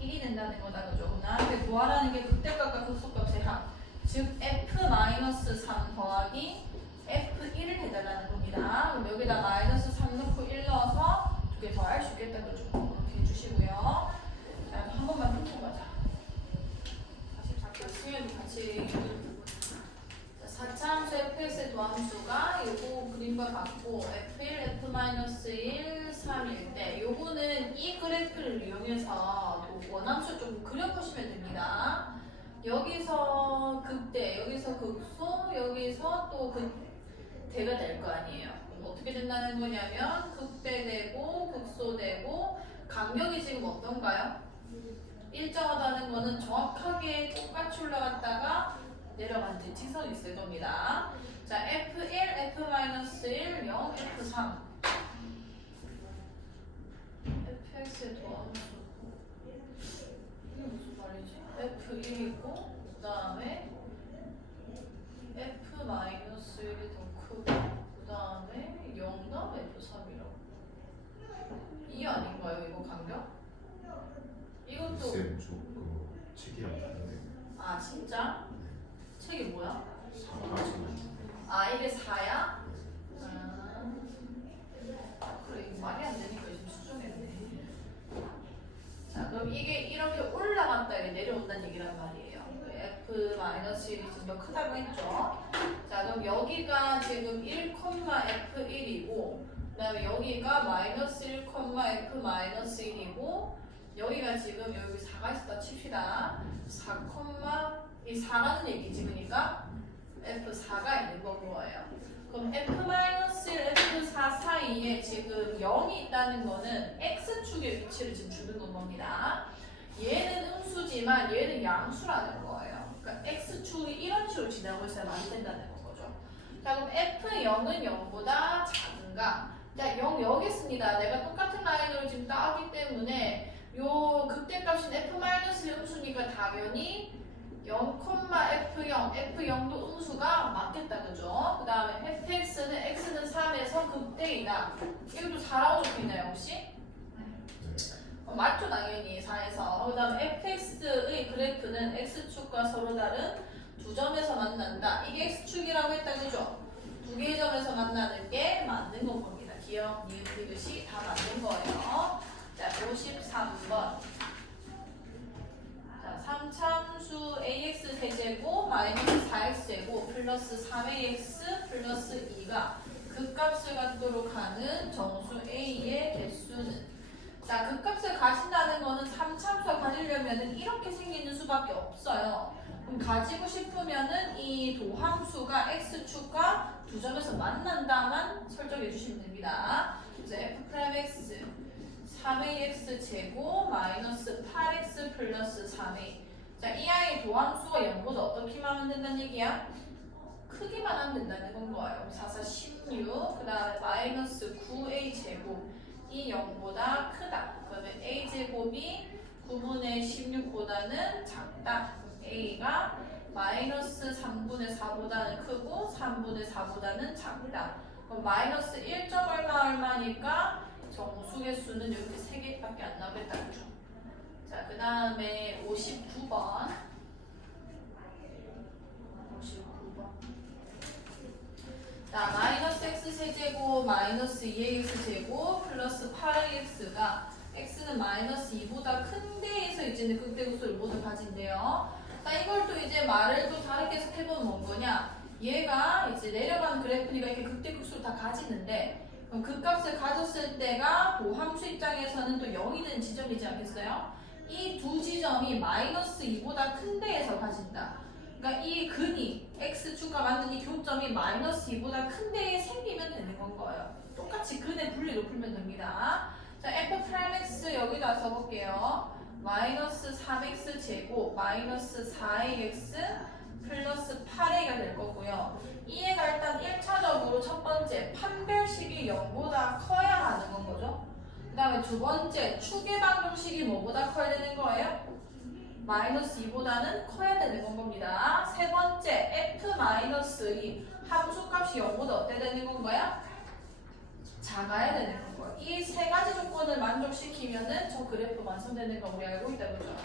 1이 된다는 거다, 그죠? 나한테 구하라는 게 극대값과 극소값의 합. 즉, f-3 더하기 f1을 해달라는 겁니다. 그럼 여기다 마이너스 3 넣고 1 넣어서 두 개 더 할 수 있겠다, 그죠? 이렇게 해주시고요. 자, 한 번만 풀고 가자. 44표 수연이 같이 4차 함수 fx의 도함수가 요거 그림과 같고 f1, f-1, 3일 때 요거는 이 그래프를 이용해서 원함수 좀 그려보시면 됩니다. 여기서 극대, 여기서 극소, 여기서 또 극대가 될 거 아니에요. 그럼 어떻게 된다는 거냐면 극대되고 극소되고 간격이 지금 어떤가요? 일정하다는 거는 정확하게 똑같이 올라갔다가 내려간 대칭선이 있을 겁니다. 자, F1, F-1, 0, F3 fx의 도함수 이게 무슨 말이지? F1이고 그 다음에 F-1이 더 크고 그 다음에 0 다음에 F3이라고 이 아닌가요? 이거 간격? 이것도 쌤, 그 책이랑 다르네. 아 진짜? 책이 뭐야? 4가지만. 아 이게 4야? 그래 이거 말이 안 되니까 지금 수정했네. 자 그럼 이게 이렇게 올라갔다 이렇게 내려온다는 얘기란 말이에요. F-1이 지금 더 크다고 했죠. 자 그럼 여기가 지금 1,F1이고 그 다음에 여기가 마이너스 1, F-1이고 여기가 지금 여기 4가 있었다 칩시다. 4, 이 4라는 얘기지 그러니까 F4가 있는 건 거예요. 그럼 F-1, F4 사이에 지금 0이 있다는 거는 X축의 위치를 지금 주는 건 겁니다. 얘는 음수지만 얘는 양수라는 거예요. 그러니까 X축이 이런 식으로 지나고 있어야 말이 된다는 거죠. 자 그럼 F0은 0보다 작은가? 자 0 여기 있습니다. 내가 똑같은 라인으로 지금 따기 때문에 요 극대값인 F-의 음수니까 당연히 0,F0, F0도 음수가 맞겠다, 그죠? 그 다음에 fx는 x는 3에서 극대이다. 이것도 4라고 적혀있나요, 혹시? 맞죠 당연히 4에서. 그 다음에 fx의 그래프는 x축과 서로 다른 두 점에서 만난다. 이게 x축이라고 했다 그죠? 두 개의 점에서 만나는 게 맞는 건 겁니다. 기억, 니은, 디귿이 다 맞는 거예요. 자 53번. 자 3참수 ax 세제곱 마이너스 4x제곱 플러스 3ax 플러스 2가 극값을 갖도록 하는 정수 a의 개수는. 자, 극값을 가진다는 거는 3참수가 가지려면은 이렇게 생기는 수밖에 없어요. 그럼 가지고 싶으면은 이 도함수가 x축과 두 점에서 만난다만 설정해 주시면 됩니다. 그래서 f'x 3ax 제곱 마이너스 8x 플러스 3a. 자, 이 아이의 도함수가 0보다 어떻게만 하면 된다는 얘기야? 크기만 하면 된다는 건 거예요. 4, 4, 16. 그 다음에 마이너스 9a 제곱. 이 0보다 크다. 그러면 a 제곱이 9분의 16보다는 작다. a가 마이너스 3분의 4보다는 크고 3분의 4보다는 작다. 그럼 마이너스 1점 얼마니까 정수 개수는 이렇게 3개밖에 안 나오겠다. 그죠? 자, 그 다음에 59번. 59번. 자, 마이너스 x 세제곱 마이너스 2x 제곱 플러스 8x가 x는 마이너스 2보다 큰 데에서 이제는 극대극소를 모두 가진대요. 자, 이걸 또 이제 말을 또 다르게 해석해보면 뭔 거냐? 얘가 이제 내려가는 그래프니까 이렇게 극대극소를 다 가지는데 그럼 극값을 가졌을 때가 도함수 입장에서는 또 0이 되는 지점이지 않겠어요? 이 두 지점이 마이너스 2보다 큰 데에서 가진다. 그러니까 이 근이 x축과 맞는 이 교점이 마이너스 2보다 큰 데에 생기면 되는 건 거예요. 똑같이 근의 분리로 풀면 됩니다. 자, f'x 여기다 써볼게요. 마이너스 3x 제곱 마이너스 4ax 플러스 8a가 될 거고요. 이 애가 일단 1차적으로 첫 번째 판별식이 0보다 커야 하는 건 거죠. 그 다음에 두 번째 추계 방정식이 뭐보다 커야 되는 거예요? 마이너스 2보다는 커야 되는 건 겁니다. 세 번째 f-2 함수값이 0보다 어때야 되는 건 거야? 작아야 되는 건 거야. 이 세 가지 조건을 만족시키면은 저 그래프 완성되는 거 우리 알고 있다 그죠?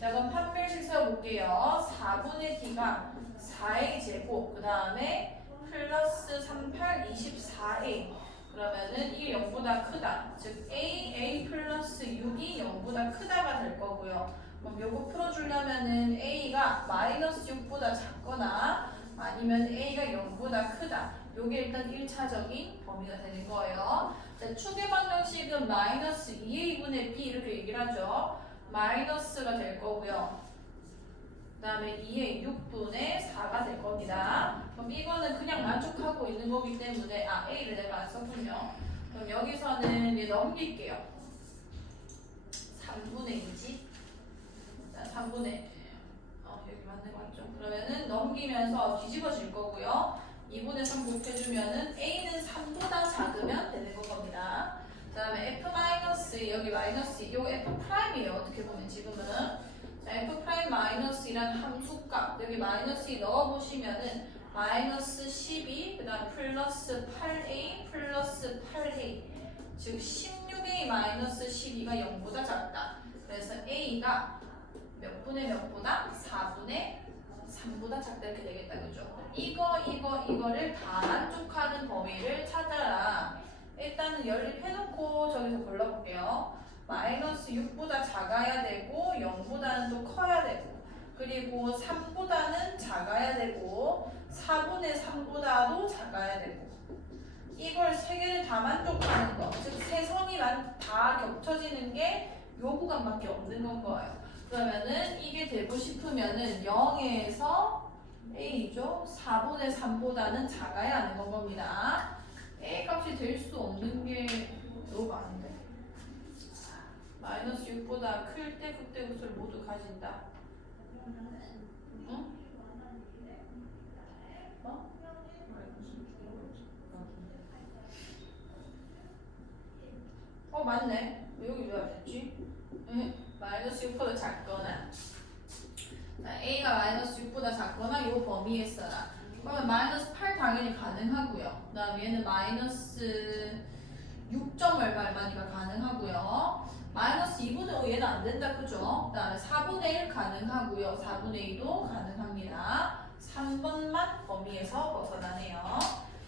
자, 그럼 판별식 세워볼게요. 4분의 d가 4a 제곱 그 다음에 플러스 38 24a 그러면은 이게 0보다 크다. 즉 a 플러스 6이 0보다 크다가 될 거고요. 그럼 요거 풀어주려면은 a가 마이너스 6보다 작거나 아니면 a가 0보다 크다. 요게 일단 1차적인 범위가 되는 거예요. 자, 추계 방정식은 마이너스 2a분의 b 이렇게 얘기를 하죠. 마이너스가 될 거고요. 그 다음에 2의 6분의 4가 될 겁니다. 그럼 이거는 그냥 만족하고 있는 거기 때문에 a를 내가 안 썼군요. 그럼 여기서는 이제 넘길게요. 3분의 2지? 자, 3분의 여기 맞는 거 맞죠? 그러면은 넘기면서 뒤집어질 거고요. 2분의 3 곱해주면은 a는 3보다 작으면 되는 겁니다. 그 다음에 f- 여기 마이너스 요 f'이에요. 어떻게 보면 지금은 자, f'-이란 함수값 여기 마이너스 2 넣어보시면은 마이너스 12 그 다음 플러스 8a 플러스 8a 즉 16a 마이너스 12가 0보다 작다. 그래서 a가 몇 분의 몇보다? 4분의 3보다 작다 이렇게 되겠다 그죠? 이거를 다 만족하는 범위를 찾아라. 일단은 연립해놓고 저기서 골라볼게요. 마이너스 6보다 작아야 되고 0보다는 또 커야 되고 그리고 3보다는 작아야 되고 4분의 3보다도 작아야 되고 이걸 세 개를 다 만족하는 거. 즉 세 선이 다 겹쳐지는 게 요 구간밖에 없는 건 거예요. 그러면은 이게 되고 싶으면은 0에서 a죠. 4분의 3보다는 작아야 하는 건 겁니다. a 값이 될 수 없는 게 너무 많은데. 마이너스 6보다 클 때 그때 것을 모두 가진다. 응? 맞네. 여기 왜 안 됐지? 마이너스 6보다 작거나 a가 마이너스 6보다 작거나 이 범위에 써라. 그러면 마이너스 8 당연히 가능하고요. 그 다음에 얘는 마이너스 6점 얼마니까 가능하고요. 마이너스 2분의 5 얘는 안 된다. 그죠? 그 다음에 4분의 1 가능하고요. 4분의 2도 가능합니다. 3번만 범위에서 벗어나네요.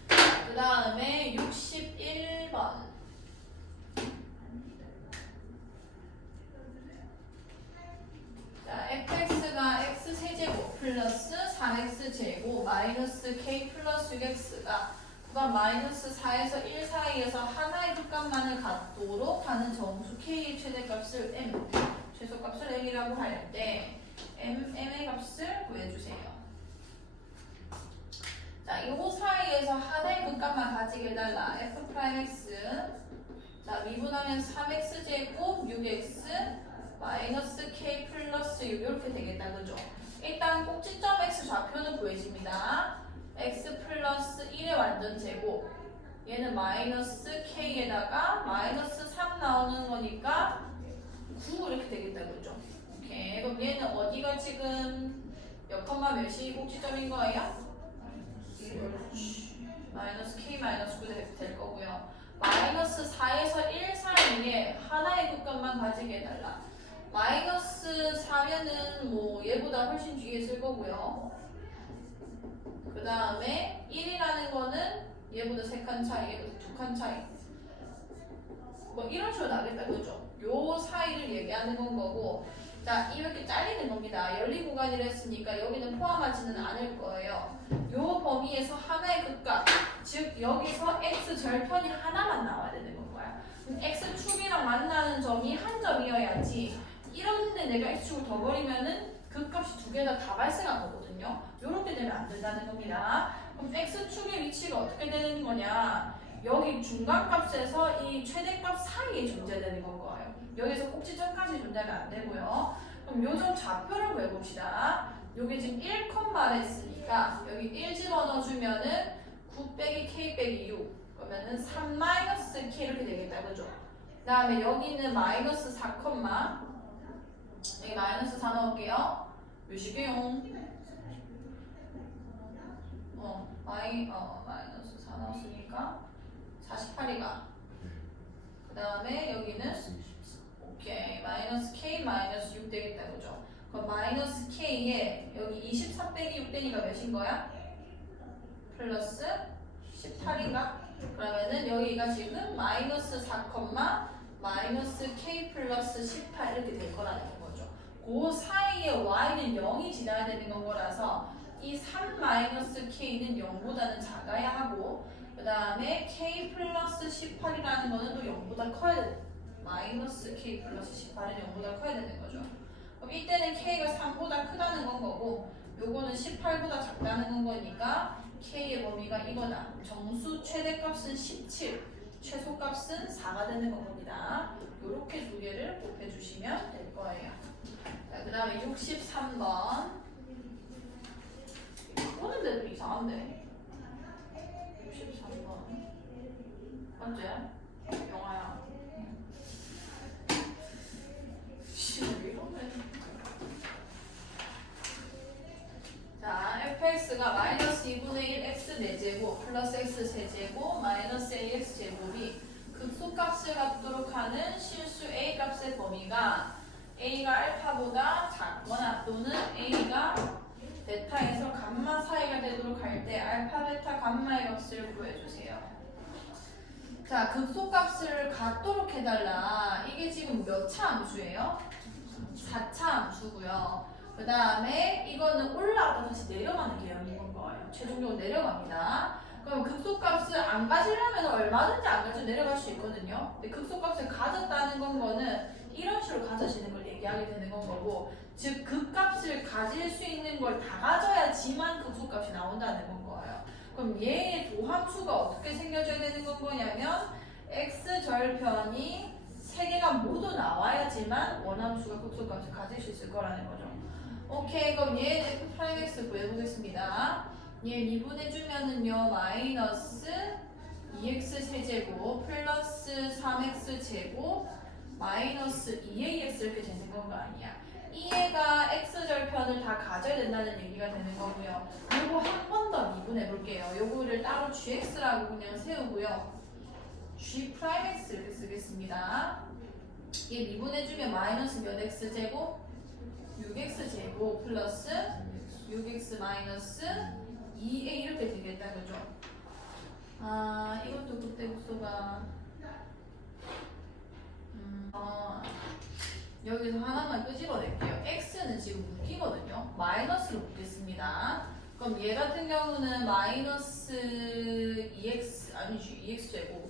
그 다음에 61번. 자, fx가 x세제곱 플러스 3x제곱 마이너스 k 플러스 6x가 구간 마이너스 4에서 1 사이에서 하나의 극값만을 갖도록 하는 정수 k의 최대값을 m, 최소값을 m이라고 할 때 m의 값을 구해주세요. 자, 이 사이에서 하나의 극값만 가지게 해달라. f'x. 자, 미분하면 3x제곱 6x 마이너스 k 플러스 6 이렇게 되겠다. 그죠? 일단 꼭지점 x 좌표는 구해집니다. x 플러스 1의 완전 제곱. 얘는 마이너스 k에다가 마이너스 3 나오는 거니까 9 이렇게 되겠다. 그죠? 오케이. 그럼 얘는 어디가 지금 몇 컴마 몇이 꼭지점인 거예요? 마이너스 k 마이너스 9 될 거고요. 마이너스 4에서 1 사이에 하나의 극값만 가지게 해달라. 마이너스 4면은 뭐 얘보다 훨씬 뒤에 있을 거고요. 그 다음에 1이라는 거는 얘보다 3칸 차이, 얘보다 2칸 차이. 뭐 이런 식으로 나겠다. 그죠? 요 사이를 얘기하는 건 거고. 자, 이렇게 잘리는 겁니다. 연리 구간이라 했으니까 여기는 포함하지는 않을 거예요. 요 범위에서 하나의 극값, 즉 여기서 x 절편이 하나만 나와야 되는 건 거야. x축이랑 만나는 점이 한 점이어야지. 이런데 내가 x축을 더 버리면은 극값이 두 개 다 발생한 거거든요. 요렇게 되면 안 된다는 겁니다. 그럼 x축의 위치가 어떻게 되는 거냐? 여기 중간값에서 이 최대값 사이에 존재되는 건 거예요. 여기서 꼭지점까지 존재하면 안 되고요. 그럼 요점 좌표를 구해봅시다. 여기 지금 1, 했으니까 여기 1 집어넣어주면은 9 빼기 k 빼기 6 그러면은 3 마이너스 k 이렇게 되겠다. 그죠? 그 다음에 여기는 마이너스 4, 여기 마이너스 4 넣을게요. 몇이게요? 마이너스 4 넣었으니까 48이가. 그 다음에 여기는 오케이 마이너스 k 마이너스 6 되겠다. 그죠? 그럼 마이너스 k에 여기 24 빼기 6 되니까 몇인 거야? 플러스 18인가? 그러면은 여기가 지금 마이너스 4, 마이너스 k 플러스 18 이렇게 될 거라는 거죠. 그 사이에 y는 0이 지나야 되는 건 거라서 이 3 마이너스 k는 0보다는 작아야 하고 그 다음에 k 플러스 18이라는 거는 또 0보다 커야 돼. 마이너스 k 플러스 18은 0보다 커야 되는 거죠. 그럼 이때는 k가 3보다 크다는 건 거고 요거는 18보다 작다는 건 거니까 k의 범위가 이거다. 정수 최대값은 17, 최소값은 4가 되는 겁니다. 요렇게 두 개를 곱해주시면 될 거예요. 자, 그 다음에 63번. 보는데도 이상한데. 63번. 언제? 영화야. 왜 이러네. 자, fx가 마이너스 2분의 1 x 4제곱 플러스 x 세제곱 마이너스 ax 제곱이 극소값을 갖도록 하는 실수 a 값의 범위가 a가 알파보다 작거나 또는 a가 베타에서 감마 사이가 되도록 할 때 알파, 베타, 감마의 값을 구해주세요. 자, 극소값을 갖도록 해달라. 이게 지금 몇 차 함수예요? 4차 함수고요. 그 다음에 이거는 올라가다 다시 내려가는 개념인 건 거예요. 최종적으로 내려갑니다. 그럼 극소값을 안 가지려면 얼마든지 안 가지고 내려갈 수 있거든요. 근데 극소값을 가졌다는 거는 이런 식으로 가져지는 걸 얘기하게 되는 건 거고, 즉 극값을 가질 수 있는 걸 다 가져야지만 극소값이 나온다는 건 거예요. 그럼 얘의 도함수가 어떻게 생겨져야 되는 건 거냐면 x절편이 3개가 모두 나와야지만 원함수가 극소값을 가질 수 있을 거라는 거죠. 오케이, 그럼 얘 f'x 구해보겠습니다. 얘 미분해주면은요 마이너스 2x 세제곱 플러스 3x 제곱 마이너스 2ax 이렇게 되는 건 거 아니야. 이 애가 x절편을 다 가져야 된다는 얘기가 되는 거고요. 요거 한 번 더 미분해 볼게요. 요거를 따로 gx라고 그냥 세우고요. g'x 이렇게 쓰겠습니다. 얘 미분해주면 마이너스 몇 x제곱? 6x제곱 플러스 6x 마이너스 2a 이렇게 되겠다. 그죠? 아, 이것도 그때 국소가 여기서 하나만 끄집어낼게요. x는 지금 묶이거든요. 마이너스로 묶겠습니다. 그럼 얘 같은 경우는 마이너스 2x 아니지 2x제곱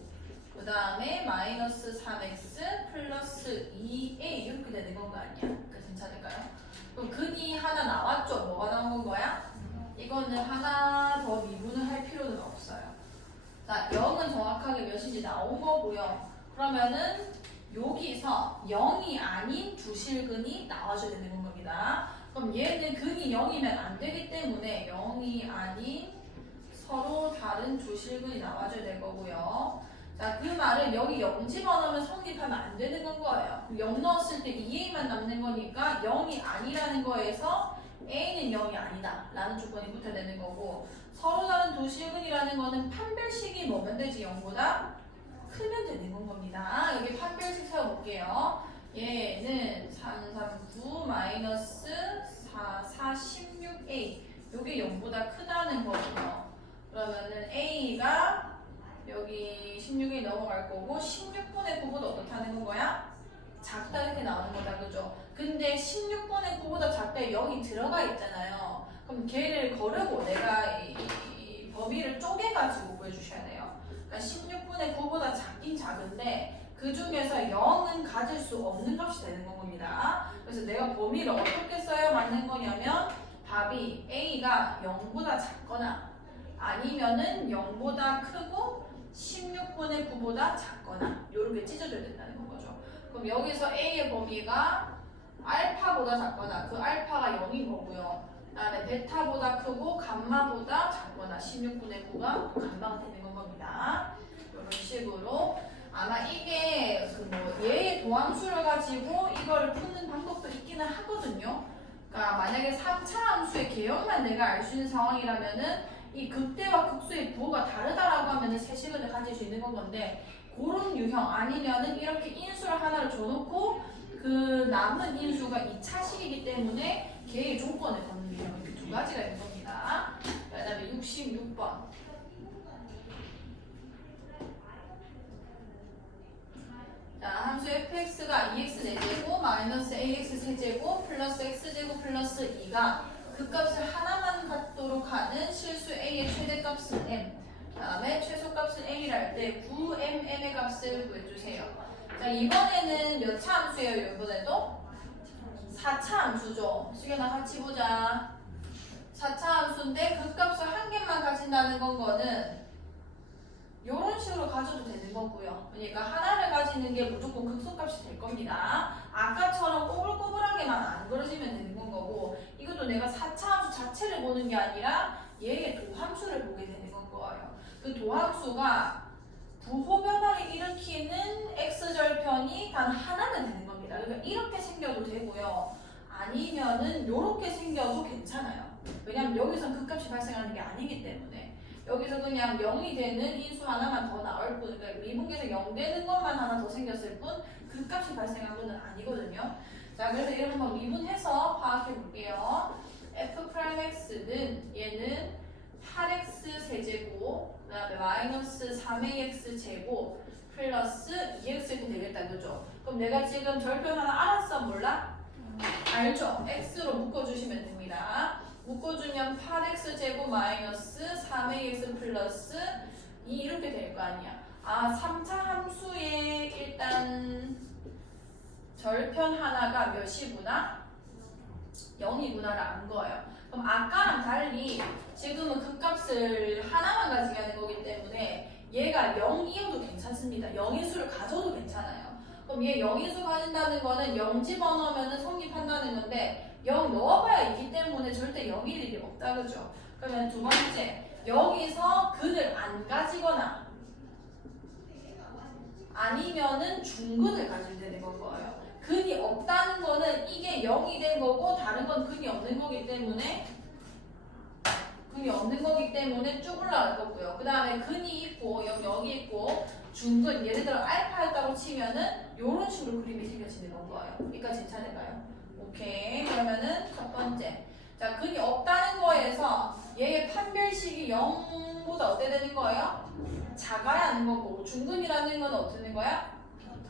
그 다음에 마이너스 3x 플러스 2a 이렇게 되는 건가 아니야? 그 괜찮을까요? 그럼 근이 하나 나왔죠? 뭐가 나온 거야? 이거는 하나 더 미분을 할 필요는 없어요. 자, 0은 정확하게 몇인지 나온 거고요. 그러면은 여기서 0이 아닌 두 실근이 나와줘야 되는 겁니다. 그럼 얘는 근이 0이면 안 되기 때문에 0이 아닌 서로 다른 두 실근이 나와줘야 될 거고요. 자, 그 말은 여기 0 집어넣으면 성립하면 안 되는 건 거예요. 0 넣었을 때 2a만 남는 거니까 0이 아니라는 거에서 a는 0이 아니다 라는 조건이 붙어야 되는 거고, 서로 다른 두 실근이라는 거는 판별식이 뭐면 되지? 0보다 크면 되는 건 겁니다. 여기 판별식 세워볼게요. 얘는 3, 3, 9 마이너스 4, 4, 16a 요게 0보다 크다는 거고요. 그러면은 a가 여기 16이 넘어갈 거고 16분의 9보다 어떻다는 건 거야? 작다 이렇게 나오는 거다. 그죠? 근데 16분의 9보다 작다에 0이 들어가 있잖아요. 그럼 걔를 거르고 내가 이 범위를 쪼개가지고 구해주셔야 돼요. 그러니까 16분의 9보다 작긴 작은데 그 중에서 0은 가질 수 없는 값이 되는 겁니다. 그래서 내가 범위를 어떻게 써야 맞는 거냐면 답이 a가 0보다 작거나 아니면은 0보다 크고 16분의 9보다 작거나 이렇게 찢어져야 된다는 거죠. 그럼 여기서 a의 범위가 알파보다 작거나 그 알파가 0인 거고요. 그 다음에 베타보다 크고 감마보다 작거나 16분의 9가 감마가 되는 겁니다. 이런 식으로 아마 이게 그 뭐 얘의 도함수를 가지고 이거를 푸는 방법도 있기는 하거든요. 그러니까 만약에 3차 함수의 개형만 내가 알 수 있는 상황이라면은 이 극대와 극소의 부호가 다르다라고 하면은 세 식을 가질 수 있는 건데, 그런 유형 아니면은 이렇게 인수를 하나를 줘놓고 그 남은 인수가 2차식이기 때문에 걔의 조건을 걷는 유형 이렇게 두 가지가 있는 겁니다. 그 다음에 66번. 자, 함수 fx가 2x4제곱 마이너스 ax 세제곱 플러스 x제곱 플러스 2가 그 값을 하나만 갖도록 하는 실수 a의 최대값은 m, 그 다음에 최소값은 m이라 할 때 9mm의 값을 구해주세요. 자, 이번에는 몇 차 함수예요? 이번에도 4차 함수죠. 수경아 같이 보자. 4차 함수인데 그 값을 한 개만 가진다는 거는 이런 식으로 가져도 되는 거고요. 그러니까 하나를 가지는 게 무조건 극소값이 될 겁니다. 아까처럼 꼬불꼬불하게만 안 그려지면 되는 건 거고, 이것도 내가 4차 함수 자체를 보는 게 아니라 얘의 도함수를 보게 되는 건 거예요. 그 도함수가 부호 변화를 일으키는 x절편이 단 하나는 되는 겁니다. 그러니까 이렇게 생겨도 되고요. 아니면은 이렇게 생겨도 괜찮아요. 왜냐면 여기선 그 값이 발생하는 게 아니기 때문에. 여기서 그냥 0이 되는 인수 하나만 더 나올 뿐, 그러니까 미분계에서 0 되는 것만 하나 더 생겼을 뿐 그 값이 발생한 건 아니거든요. 자, 그래서 이걸 한번 미분해서 파악해 볼게요. f'x는 얘는 8x 세제곱 그 다음에 마이너스 3ax 제곱 플러스 2x 이렇게 되겠다. 그죠? 그럼 내가 지금 절편 하나 알았어? 몰라? 알죠? x로 묶어주시면 됩니다. 묶어주면 8x 제곱 마이너스 3ax 플러스 2 이렇게 될 거 아니야. 아, 3차 함수의 일단 절편 하나가 몇이구나? 0이구나를 안 거예요. 그럼 아까랑 달리 지금은 그 값을 하나만 가지게 하는 거기 때문에 얘가 0이어도 괜찮습니다. 0인수를 가져도 괜찮아요. 그럼 얘 0인수 가진다는 거는 0 집어넣으면 성립한다는 건데 0 넣어봐야 있기 때문에 절대 0일 일이 없다. 그죠? 그러면 두 번째, 여기서 근을 안 가지거나 아니면은 중근을 가지면 되는 건 거예요. 근이 없다는 거는 이게 0이 된 거고 다른 건 근이 없는 거기 때문에 근이 근이 없는 거기 때문에 쭉 올라갈 거고요. 그 다음에 근이 있고 여기 있고 중근 예를 들어 알파였다고 치면은 요런 식으로 그림이 생겨지는 건 거예요. 여기까지 괜찮을까요? 오케이. 그러면은 첫 번째. 자, 근이 없다는 거에서 얘의 판별식이 0보다 어때 되는 거예요? 작아야 하는 거고 중근이라는 건 어떻게 되는 거야?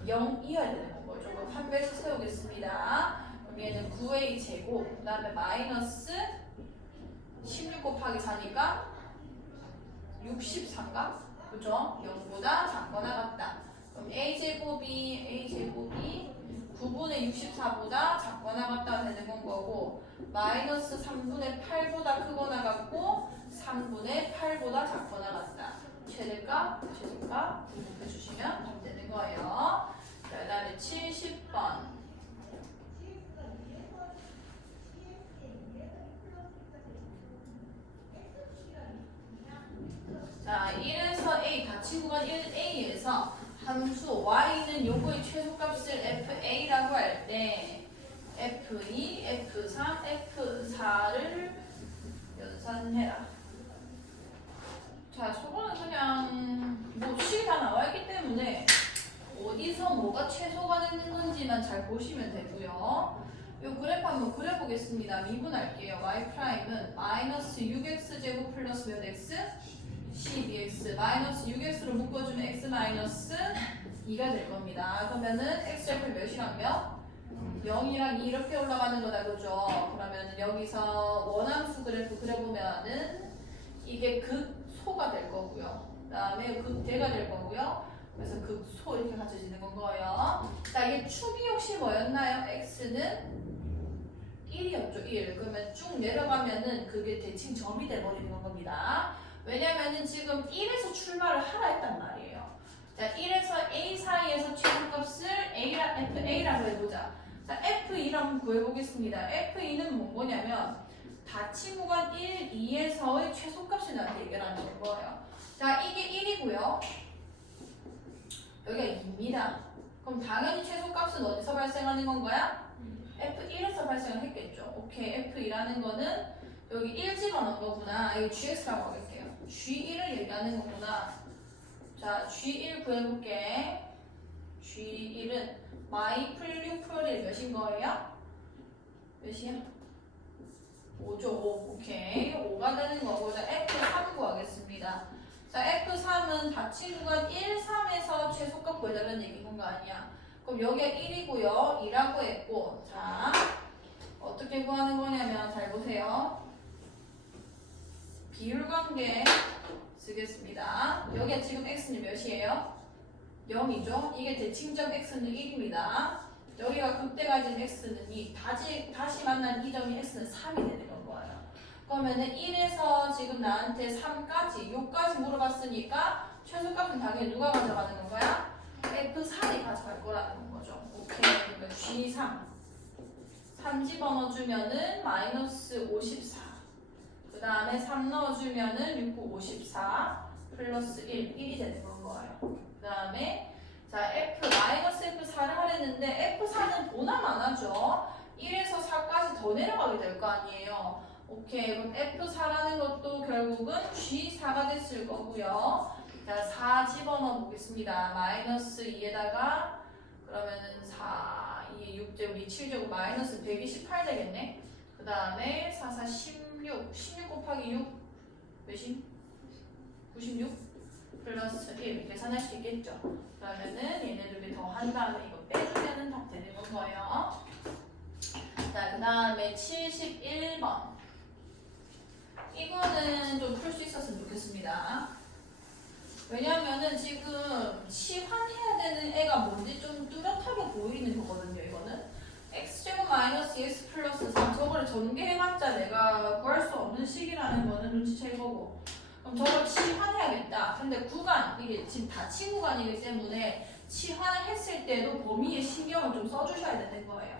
0이어야 되는 거죠. 그럼 판별식 세우겠습니다. 그럼 얘는 9a 제곱 그 다음에 마이너스 16 곱하기 4니까 63가? 그죠? 0보다 작거나 같다. 그럼 a제곱이 9분의 64보다 작거나 같다 되는 건 거고 마이너스 3분의 8보다 크거나 같고 3분의 8보다 작거나 같다. 최대값 구분해 주시면 되는 거예요. 자, 그 다음에 70번. 자, 1에서 A, 다친 구간 1A에서 함수 y는 요거의 최소값을 fa라고 할 때 f2, f3, f4를 연산해라. 자, 저거는 그냥 뭐 식이 다 나와 있기 때문에 어디서 뭐가 최소가 되는 건지만 잘 보시면 되고요. 요 그래프 한번 그려보겠습니다. 미분할게요. y''은 마이너스 6x 제곱 플러스 몇 x? 12x 마이너스 6x로 묶어주면 x 마이너스 2가 될 겁니다. 그러면은 x좌표 몇이랑 몇? 0이랑 2 이렇게 올라가는 거다, 그죠? 그러면은 여기서 원함수 그래프 그려보면은 이게 극소가 될 거고요. 그 다음에 극대가 될 거고요. 그래서 극소 이렇게 갖춰지는 건 거예요. 자, 이게 축이 혹시 뭐였나요? x는 1이었죠, 1. 그러면 쭉 내려가면은 그게 대칭 점이 돼버리는 겁니다. 왜냐면은 지금 1에서 출발을 하라 했단 말이에요. 자, 1에서 A 사이에서 최소값을 FA라고 해보자. 자, F2를 한번 구해보겠습니다. F2는 뭐냐면 닫힌 구간 1, 2에서의 최소값을 나한테 얘기하는 거예요. 자, 이게 1이고요. 여기가 2입니다. 그럼 당연히 최소값은 어디서 발생하는 건 거야? F1에서 발생을 했겠죠. 오케이, F2라는 거는 여기 1 집어넣은 거구나. 이거 GX라고 하겠게요. G1을 얘기하는 거구나. 자, G1 구해볼게. G1은 마이 풀6 풀1 몇인 거예요? 몇이야? 5죠. 5. 오케이. 5가 되는 거고. 자, F3 구하겠습니다. 자, F3은 닫힌 구간 1, 3에서 최소값 구해달라는 얘기인 거 아니야? 그럼 여기가 1이고요. 2라고 했고. 자, 어떻게 구하는 거냐면 잘 보세요. 비율 관계 쓰겠습니다. 여기가 지금 x는 몇이에요? 0이죠. 이게 대칭점 x는 1입니다. 여기가 극대가 진 x는 2. 다시 만난 이 점이 x는 3이 되는 건 거예요. 그러면은 1에서 지금 나한테 3까지, 6까지 물어봤으니까 최소값은 당연히 누가 가져가는 건 거야? F3이 가져갈 거라는 거죠. 오케이. 그러니까 G3. 3 집어넣어주면은 마이너스 54. 그 다음에 3 넣어주면은 6, 9, 54 플러스 1, 1이 되는 건 거예요. 그 다음에 자, F-F4를 하랬는데 F4는 보나 마나죠. 1에서 4까지 더 내려가게 될 거 아니에요. 오케이. 그럼 F4라는 것도 결국은 G4가 됐을 거고요. 자, 4 집어넣어 보겠습니다. 마이너스 2에다가 그러면은 4, 2, 6제곱, 2, 7제곱 마이너스 128 되겠네. 그 다음에 4, 4, 16 곱하기 6 몇임? 96 플러스 1 계산할 수 있겠죠. 그러면은 얘네들이 더한 다음에 이거 빼주면은 답 되는 건 거예요. 자, 그 다음에 71번. 이거는 좀 풀 수 있었으면 좋겠습니다. 왜냐면은 지금 치환해야 되는 애가 뭔지 좀 뚜렷하게 보이는 거거든요, 이거는. x제곱 마이너스 x 플러스 3 저거를 전개해봤자 내가 구할 수 없는 식이라는 거는 눈치챌 거고. 그럼 저걸 치환해야겠다. 근데 구간, 이게 지금 닫힌 구간이기 때문에 치환을 했을 때도 범위에 신경을 좀 써주셔야 되는 거예요.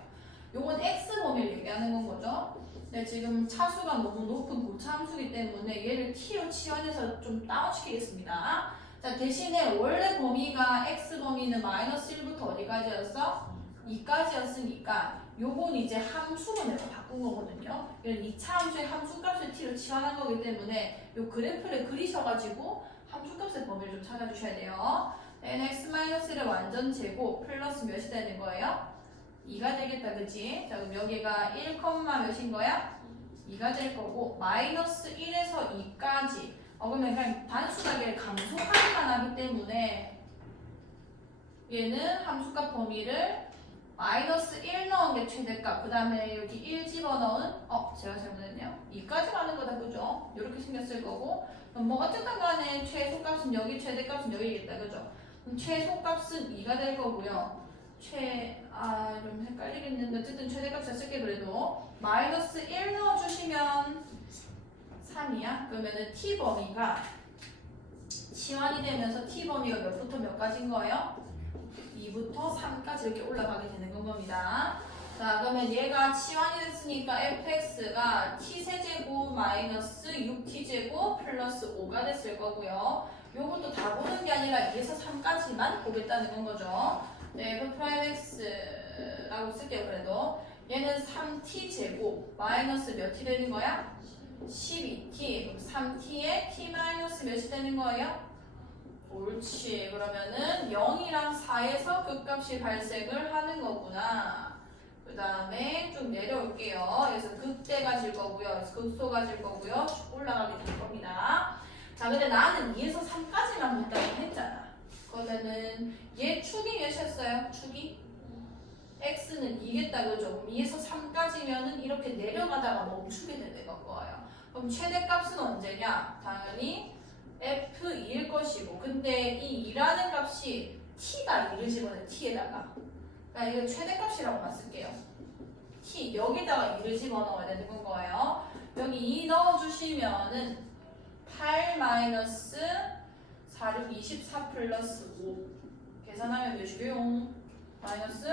요건 x 범위를 얘기하는 건 거죠. 근데 지금 차수가 너무 높은 고차함수이기 때문에 얘를 t로 치환해서 좀 다운시키겠습니다. 자, 대신에 원래 범위가 x 범위는 마이너스 1부터 어디까지였어? 2까지였으니까 요건 이제 함수로 내가 바꾼 거거든요. 이런 2차 함수의 함수값을 t로 치환한 거기 때문에 요 그래프를 그리셔가지고 함수값의 범위를 좀 찾아주셔야 돼요. nx-를 완전 제곱 플러스 몇이 되는 거예요? 2가 되겠다, 그치? 자, 그럼 여기가 1, 몇인 거야? 2가 될 거고 마이너스 1에서 2까지 그러면 그냥 단순하게 감소하기만 하기 때문에 얘는 함수값 범위를 마이너스 1 넣은 게 최대값 그 다음에 여기 1 집어넣은 제가 잘못했네요 2까지 가는 거다 그죠? 이렇게 생겼을 거고 그럼 뭐 어쨌든 간에 최소값은 여기 최대값은 여기겠다 그죠? 그럼 최소값은 2가 될 거고요 좀 헷갈리겠는데 어쨌든 최대값 쓸게 그래도 마이너스 1 넣어주시면 3이야? 그러면은 t 범위가 치환이 되면서 t 범위가 몇부터 몇까지인 거예요? 2부터 3까지 이렇게 올라가게 되는 겁니다. 자 그러면 얘가 치환이 됐으니까 fx가 t세제곱 마이너스 6t제곱 플러스 5가 됐을 거고요. 요것도 다 보는 게 아니라 2에서 3까지만 보겠다는 건 거죠. 네, f'x라고 쓸게요 그래도. 얘는 3t제곱 마이너스 몇 t 되는 거야? 12t. 그럼 3t에 t 마이너스 몇이 되는 거예요? 옳지. 그러면은 0이랑 4에서 극값이 발생을 하는 거구나. 그 다음에 좀 내려올게요. 그래서 극대 가질 거고요. 그래서 극소 가질 거고요. 쭉 올라가게 될 겁니다. 자, 근데 나는 2에서 3까지만 본다고 했잖아. 그러면은 얘 축이 몇이었어요? 축이? x는 2겠다 그죠? 2에서 3까지면은 이렇게 내려가다가 멈추게 되는 거예요. 그럼 최대값은 언제냐? 당연히 f2일 것이고 근데 이 2라는 값이 t가 2를 집어넣어 t에다가 그러니까 이거 최대값이라고만 쓸게요. t 여기다가 2를 집어넣어야 되는 건 거예요. 여기 2 넣어주시면은 8 마이너스 4, 6, 24 플러스 5 계산하면 몇이고요? 마이너스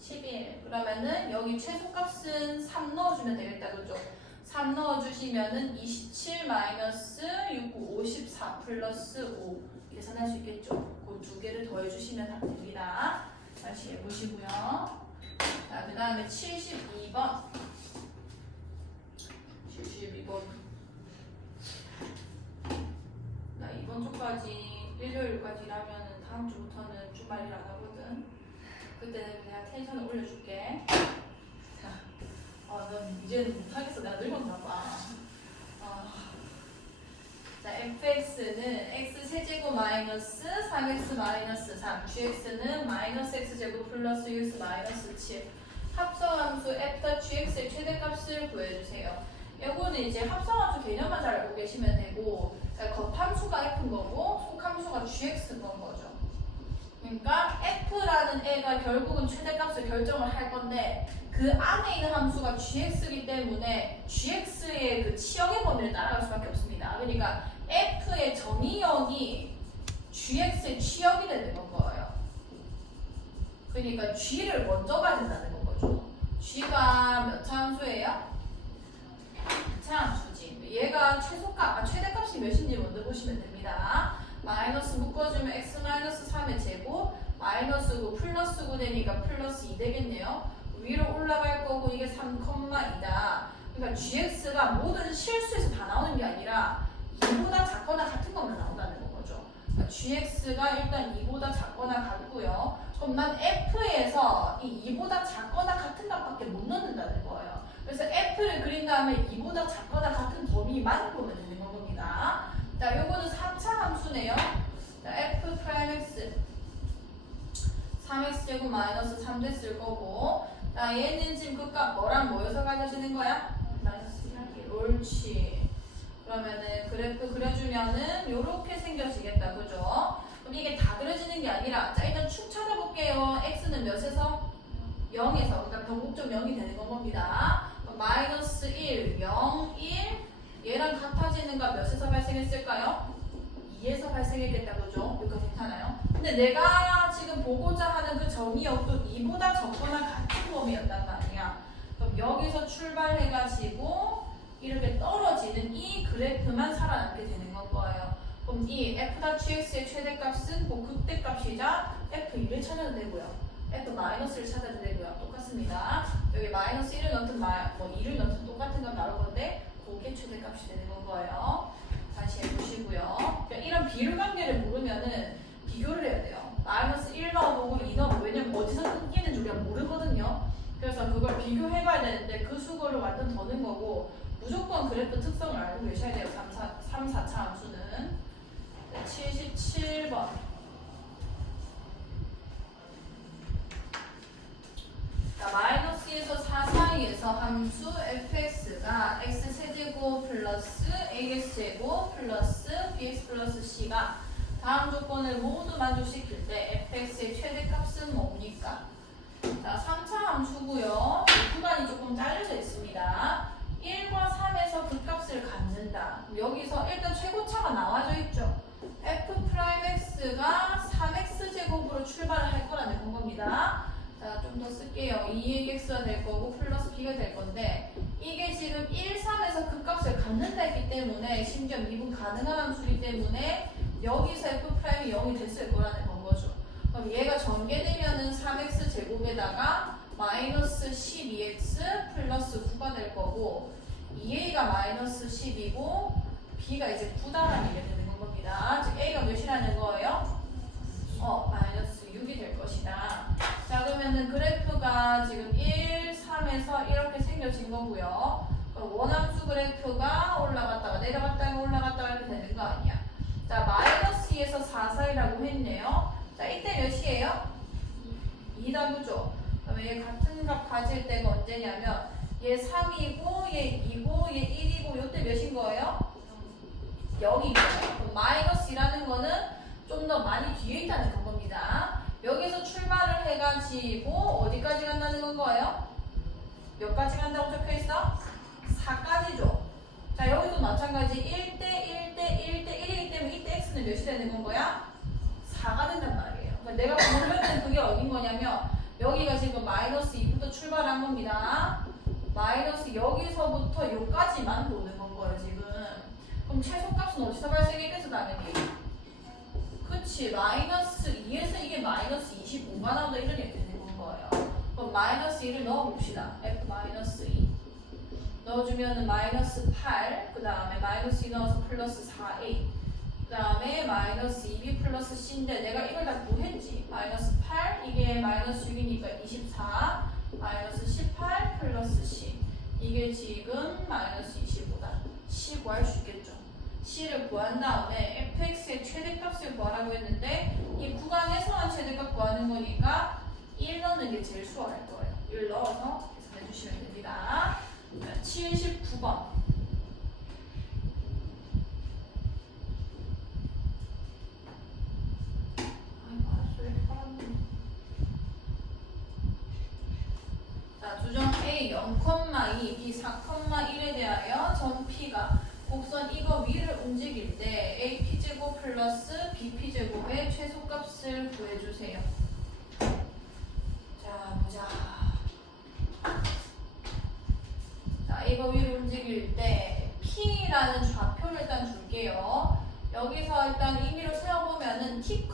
11 그러면은 여기 최소값은 3 넣어주면 되겠다 그죠? 3 넣어주시면은 27 마이너스 6, 54 플러스 5 계산할 수 있겠죠? 그 두 개를 더해주시면 됩니다. 다시 해보시고요. 자, 그 다음에 72번 72번 나 이번 주까지 일요일까지 일하면은 다음 주부터는 주말 일 안 하거든. 그때는 그냥 텐션을 올려줄게. 넌 이제는 못하겠어. 내가 늙었나 봐. 자, fx는 x세제곱 마이너스 3x 마이너스 3 gx는 마이너스 x제곱 플러스 6x 마이너스 7 합성함수 f.gx의 최대값을 구해주세요. 이거는 이제 합성함수 개념만 잘 알고 계시면 되고 겉함수가 f인 거고 속함수가 gx인 건 거죠. 그러니까 f라는 애가 결국은 최대값을 결정을 할 건데 그 안에 있는 함수가 gx이기 때문에 gx의 그 치역의 범위를 따라갈 수밖에 없습니다. 그러니까 f의 정의역이 gx의 치역이 되는 건 거예요. 그러니까 g를 먼저 가야 된다는 건 거죠. g가 몇 차 함수예요? 2차 함수지. 얘가 최대값이 몇인지 먼저 보시면 됩니다. 마이너스 묶어주면 x 마이너스 3의 제곱 마이너스 9 플러스 9 되니까 플러스 2 되겠네요. 위로 올라갈 거고 이게 3,2다. 그러니까 gx가 모든 실수에서 다 나오는 게 아니라 2보다 작거나 같은 것만 나온다는 거죠. 그러니까 gx가 일단 2보다 작거나 같고요. 그럼 난 f에서 이 2보다 작거나 같은 값밖에 못 넣는다는 거예요. 그래서 f를 그린 다음에 2보다 작거나 같은 범위만 보면 되는 겁니다. 자, 요거는 3차 함수네요. 자, f'(x) 3x제곱 마이너스 3 됐을 거고 자, 얘는 지금 그 값 뭐랑 모여서 가져지는 거야? 마이너스 1. 옳지. 그러면은 그래프 그려주면은 요렇게 생겨지겠다. 그죠? 그럼 이게 다 그려지는 게 아니라 자, 일단 축 찾아볼게요. x는 몇에서? 0에서. 그러니까 변곡점 0이 되는 겁니다. 마이너스 1, 0, 1 얘랑 같아지는 거 몇에서 발생했을까요? 2에서 발생했겠다. 그죠? 여기까지 괜찮아요? 근데 내가 지금 보고자 하는 그 정의역도 2보다 적거나 같은 범위였단 말이야. 그럼 여기서 출발해가지고 이렇게 떨어지는 이 그래프만 살아남게 되는 건 거예요. 그럼 이 f.gx의 최대값은 그 극대값이자 f2를 찾아도 되고요. f-를 찾아도 되고요. 똑같습니다. 여기 마이너스 1을 넣든 2를 넣든 똑같은 건 나올 건데 되는데 그 수거를 완전 더 넣은 거고 무조건 그래프 특성을 알고 계셔야 돼요. 3, 4차 함수는. 77번. 자, 마이너스 2에서 4 사이에서 함수 fx가 x세제곱 플러스 ax제곱 플러스 bx 플러스 c가 다음 조건을 모두 만족시킬 때 fx의 최대값은 뭡니까? 자, 3차 함수고요. 구간이 조금 잘려져 있습니다. 1과 3에서 그 값을 갖는다. 여기서 일단 최고차가 나와져 있죠. f'x가 3x제곱으로 출발을 할 거라는 겁니다. 자, 좀 더 쓸게요. 2x가 될 거고 플러스 b가 될 건데 이게 지금 1, 3에서 그 값을 갖는다 했기 때문에 심지어 미분 가능한 함수이기 때문에 여기서 f'이 0이 됐을 거라는 건 거죠. 그럼 얘가 전개되면은 3x 제곱에다가 마이너스 12x 플러스 9가 될 거고 2a가 마이너스 10이고 b가 이제 9다라는 게 되는 겁니다. 즉 a가 몇이라는 거예요? 마이너스 6이 될 것이다. 자, 그러면은 그래프가 지금 1, 3에서 이렇게 생겨진 거고요. 그럼 원함수 그래프가 올라갔다가 내려갔다가 올라갔다가 이렇게 되는 거 아니야. 자, 마이너스 2에서 4 사이라고 했네요. 자, 이때 몇이에요? 2다, 그죠? 그러면 얘 같은 값 가질 때가 언제냐면 얘 3이고 얘 2고 얘 1이고 요때 몇인 거예요? 0인 거예요. 그럼 마이너스 2라는 거는 좀 더 많이 뒤에 있다는 겁니다. 여기서 출발을 해가지고 어디까지 간다는 건 거예요? 몇 가지 간다고 적혀있어? 4까지죠. 자, 여기도 마찬가지 1대 1대 1대 1이기 때문에 이때 x는 몇이 되는 건 거야? 4가 된단 말이에요. 그러니까 내가 보려는 그게 어딘 거냐면 여기가 지금 마이너스 2부터 출발한 겁니다. 마이너스 여기서부터 여기까지만 도는 건 거예요, 지금. 그럼 최소값은 어디서 발생했겠어, 당연히? 그치, 마이너스 2에서 이게 마이너스 25가 나온다 이런 얘기 되는 건 거예요. 그럼 마이너스 2를 넣어봅시다. f 마이너스 2 넣어주면은 마이너스 8, 그 다음에 마이너스 2 넣어서 플러스 4a, 그 다음에 마이너스 2b 플러스 c인데 내가 이걸 다 구했지. 마이너스 8, 이게 마이너스 6이니까 24, 마이너스 18 플러스 c, 이게 지금 마이너스 25다. c 구할 수 있겠죠. c를 구한 다음에 fx의 최대값을 구하라고 했는데 이 구간에서만 최대값 구하는 거니까 1 넣는 게 제일 수월할 거예요. 1 넣어서 계산해 주시면 됩니다. 79번. 자, 주정 A 0,2, B 4,1에 대하여 전 P가 곡선 이거 위를 움직일 때 AP제곱 플러스 BP제곱의 최소값을 구해주세요. 자, 보자. 자, 이거 위를 움직일 때 P라는 좌표를 일단 줄게요. 여기서 일단 임의로 세워보면은 T,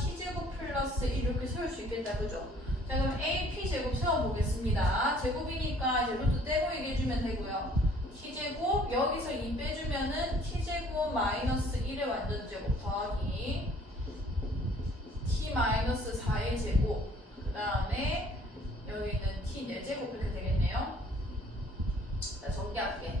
T제곱 플러스 이렇게 세울 수 있겠다, 그죠? 자, 그럼 AP제곱 세워보겠습니다. 제곱이니까 이제 루트 떼고 얘기해주면 되고요. t제곱 여기서 2 빼주면은 t제곱 마이너스 1의 완전제곱 더하기 t 마이너스 4의 제곱, 그 다음에 여기는 t 4제곱 이렇게 되겠네요. 자, 정리할게.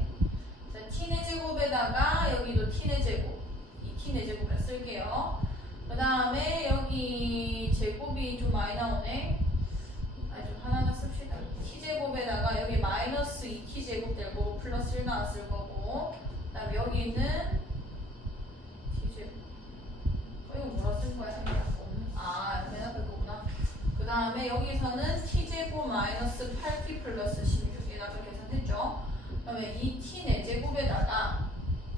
자, t 4제곱에다가 여기도 t 4제곱, 이 t 4제곱을 쓸게요. 그 다음에 여기 제곱이 좀 많이 나오네. 좀 하나하나 씁시다. t제곱에다가 여기 마이너스 2t제곱 될 거고 플러스 1 나왔을 거고, 그 다음에 여기는 t제곱, 이거 뭐라 쓴 거야? 맨 앞에 거구나. 그 다음에 여기서는 t제곱 마이너스 8t 플러스 16 얘가 아까 계산했죠? 그 다음에 2t 4제곱에다가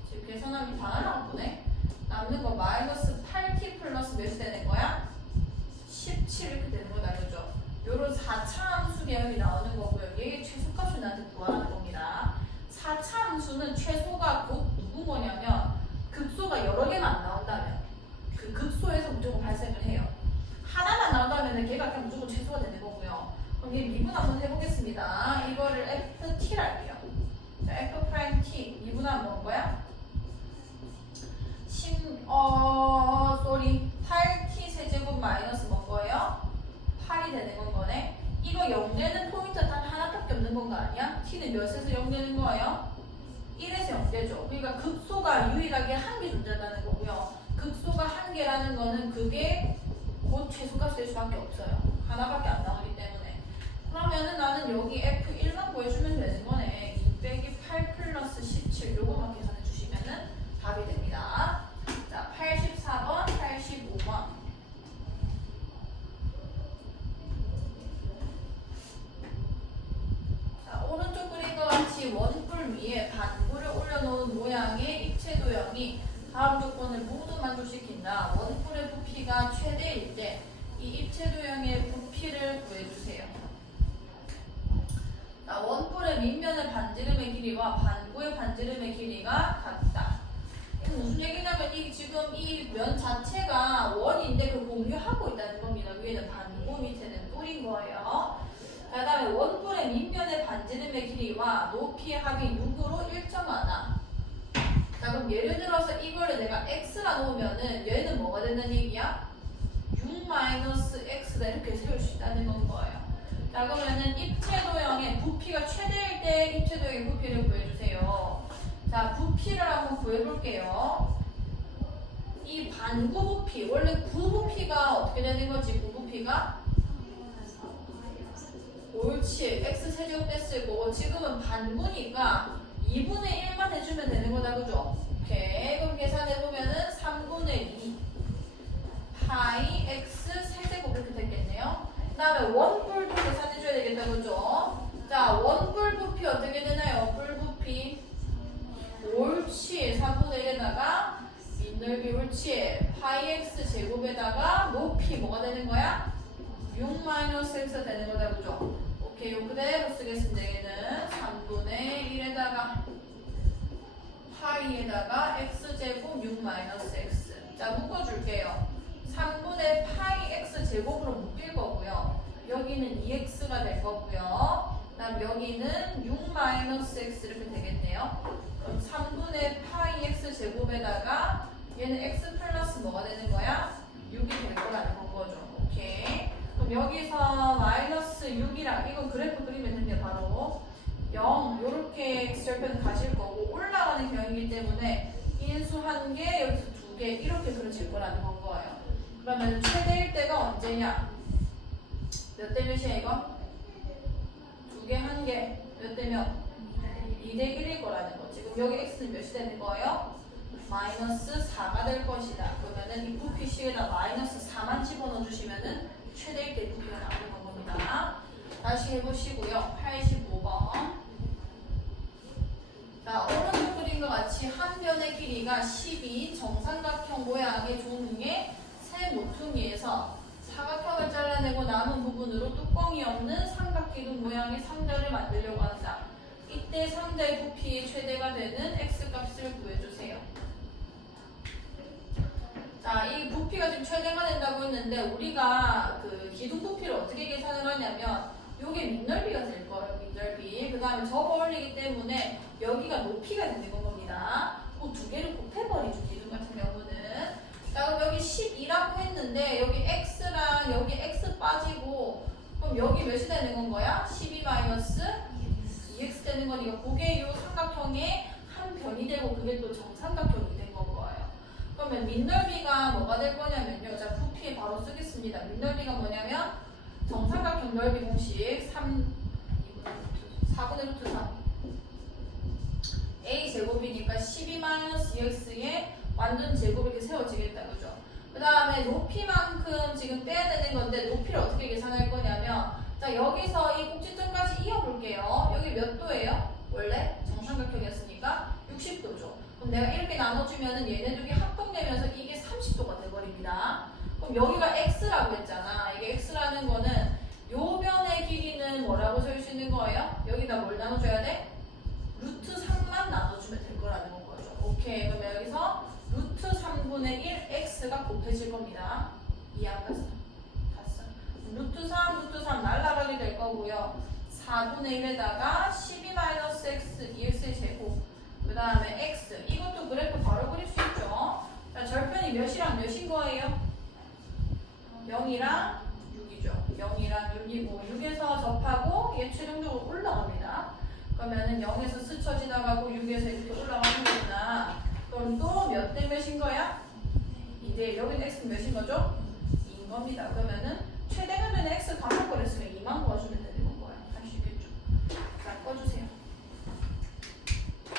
지금 계산하면 다 날라오네. 남는 거 마이너스 8t 플러스 몇이 되는 거야? 17 이렇게 되는 거다, 그죠? 요런 4차 함수 개념이 나오는 거고요. 얘의 최소값을 나한테 구하라는 겁니다. 4차 함수는 최소가 곧 누군 거냐면 극소가 여러 개만 안 나온다면 그 극소에서 무조건 발생을 해요. 하나만 나온다면 걔가 그냥 무조건 최소가 되는 거고요. 그럼 얘 미분 한번 해보겠습니다. 이거를 ft를 할게요. 자, f'(t) 미분하면 뭔 거야? 8t 세제곱 마이너스 뭔 거예요? 8이 되는 건 거네. 이거 0되는 포인트가 단 하나밖에 없는 건가 아니야? 거예요? 1에서 0개죠. 그러니까 극소가 유일하게 한 개 존재한다는 거고요. 극소가 한 개라는 거는 그게 곧 최소값이 될 수밖에 없어요. 하나밖에 안 나오기 때문에. 그러면은 나는 여기 F1만 구해주면 되는 거네. 2 빼기 8 플러스 17 요거만 계산해 주시면은 답이 됩니다. 자, 84번, 85번. 자, 오른쪽 그림과 같이 원뿔 위에 반구를 올려놓은 모양의 입체 도형이 다음 조건을 모두 만족시킨다. 원뿔의 부피가 최대일 때 이 입체 도형의 부피를 구해주세요. 자, 원뿔의 밑면의 반지름의 길이와 반구의 반지름의 길이가 같다. 이게 무슨 얘기냐면 이 지금 이 면 자체가 원인데 그 공유하고 있다는 겁니다. 위에는 반구, 밑에는 뿔인 거예요. 그 다음에 원뿔의 밑면의 반지름의 길이와 높이의 합이 6으로 일정하다. 자, 그럼 예를 들어서 이거를 내가 x라 놓으면은 얘는 뭐가 된다는 얘기야? 6-x다 이렇게 세울 수 있다는 건 거예요. 자, 그러면은 입체 도형의 부피가 최대일 때 입체 도형의 부피를 구해주세요. 자, 부피를 한번 구해볼게요. 이 반구 부피, 원래 구 부피가 어떻게 되는 거지? 구 부피가? 옳지. x 세제곱 됐을 거고 지금은 반구니까 2분의 1만 해주면 되는 거다. 그죠? 오케이. 그럼 계산해보면은 3분의 2 파이 x 세제곱 이렇게 됐겠네요. 그 다음에 원뿔도 계산해줘야 되겠다. 그죠? 자, 원뿔 부피 어떻게 되나요? 원뿔 부피 옳지. 3분의 1에다가 밑넓이 옳지. 파이 x 제곱에다가 높이 뭐가 되는 거야? 6-x 되는 거다. 그죠? 오케이. 요 그대로 쓰겠습니다. 얘는 3분의 1에다가 파이에다가 x제곱 6-x. 자, 묶어줄게요. 3분의 파이 x제곱으로 묶일 거고요. 여기는 2x가 될 거고요. 그 다음 여기는 6-x 이렇게 되겠네요. 그럼 3분의 파이 x제곱에다가 얘는 x 플러스 뭐가 되는 거야? 6이 될 거라는 건 거죠. 오케이. 그럼 여기서 마이너스 6이랑 이거 그래프 그리면 됩니다. 바로 0 요렇게 x절편은 가실 거고 올라가는 경향이기 때문에 인수 1개 여기서 2개 이렇게 그려질 거라는 건 거예요. 그러면 최대일 때가 언제냐? 몇 대 몇이야 이거? 2개 1개 몇 대 몇? 2대 1일 거라는 거. 지금 여기 x는 몇이 되는 거예요? 마이너스 4가 될 것이다. 그러면은 이 부피식에다 마이너스 4만 집어넣어 주시면은 최대일 때 부피가 나오는 겁니다. 다시 해보시고요. 85번. 자, 오른쪽 그림과 같이 한 변의 길이가 12 정삼각형 모양의 종류의 새 모퉁이에서 사각형을 잘라내고 남은 부분으로 뚜껑이 없는 삼각기둥 모양의 상자를 만들려고 한다. 이때 상자의 부피의 최대가 되는 x값을 구해주세요. 자, 이 부피가 지금 최대가 된다고 했는데 우리가 그 기둥 부피를 어떻게 계산을 하냐면 요게 밑넓이가 될 거예요. 밑넓이. 그 다음에 접어 올리기 때문에 여기가 높이가 되는 겁니다. 그 두 개를 곱해버리죠. 기둥 같은 경우는. 자, 그럼 여기 12라고 했는데 여기 x랑 여기 x 빠지고 그럼 여기 몇이 되는 건 거야? 12 마이너스 2x 되는 거니까 그게 요 삼각형의 한 변이 되고 그게 또 정삼각형이 된 건 거예요. 그러면 밑넓이가 뭐가 될 거냐면요. 자, 부피에 바로 쓰겠습니다. 밑넓이가 뭐냐면 정삼각형 넓이 공식 4분의 루트 3 a 제곱이니까 12-2x의 완전 제곱 이렇게 세워지겠다. 그죠? 그 다음에 높이만큼 지금 빼야 되는 건데 높이를 어떻게 계산할 거냐면 자, 여기서 이 꼭지점까지 이어볼게요. 여기 몇 도예요? 원래 정삼각형이었으니까 60도죠. 그럼 내가 이렇게 나눠주면은 얘네 둘이 합동되면서 이게 30도가 돼버립니다. 그럼 여기가 x라고 했잖아. 이게 x라는 거는 요 변의 길이는 뭐라고 줄 수 있는 거예요? 여기다 뭘 나눠줘야 돼? 루트 3만 나눠주면 될 거라는 거죠. 오케이. 그러면 여기서 루트 3분의 1 x가 곱해질 겁니다. 이해 안 갔어? 갔어. 루트 3 날라가게 될 거고요. 4분의 1에다가 12-x 2x 제곱 그 다음에 x 이것도 그래프 바로 그릴 수 있죠. 자, 절편이 몇이랑 몇인 거예요? 0이랑 6이죠. 0이랑 6이고 6에서 접하고 얘 최종적으로 올라갑니다. 그러면은 0에서 스쳐진 올라가고 6에서 이렇게 올라가는 거구나. 그럼 또 몇 대 몇인 거야? 2대 여기는 x는 몇인 거죠? 2인 겁니다. 그러면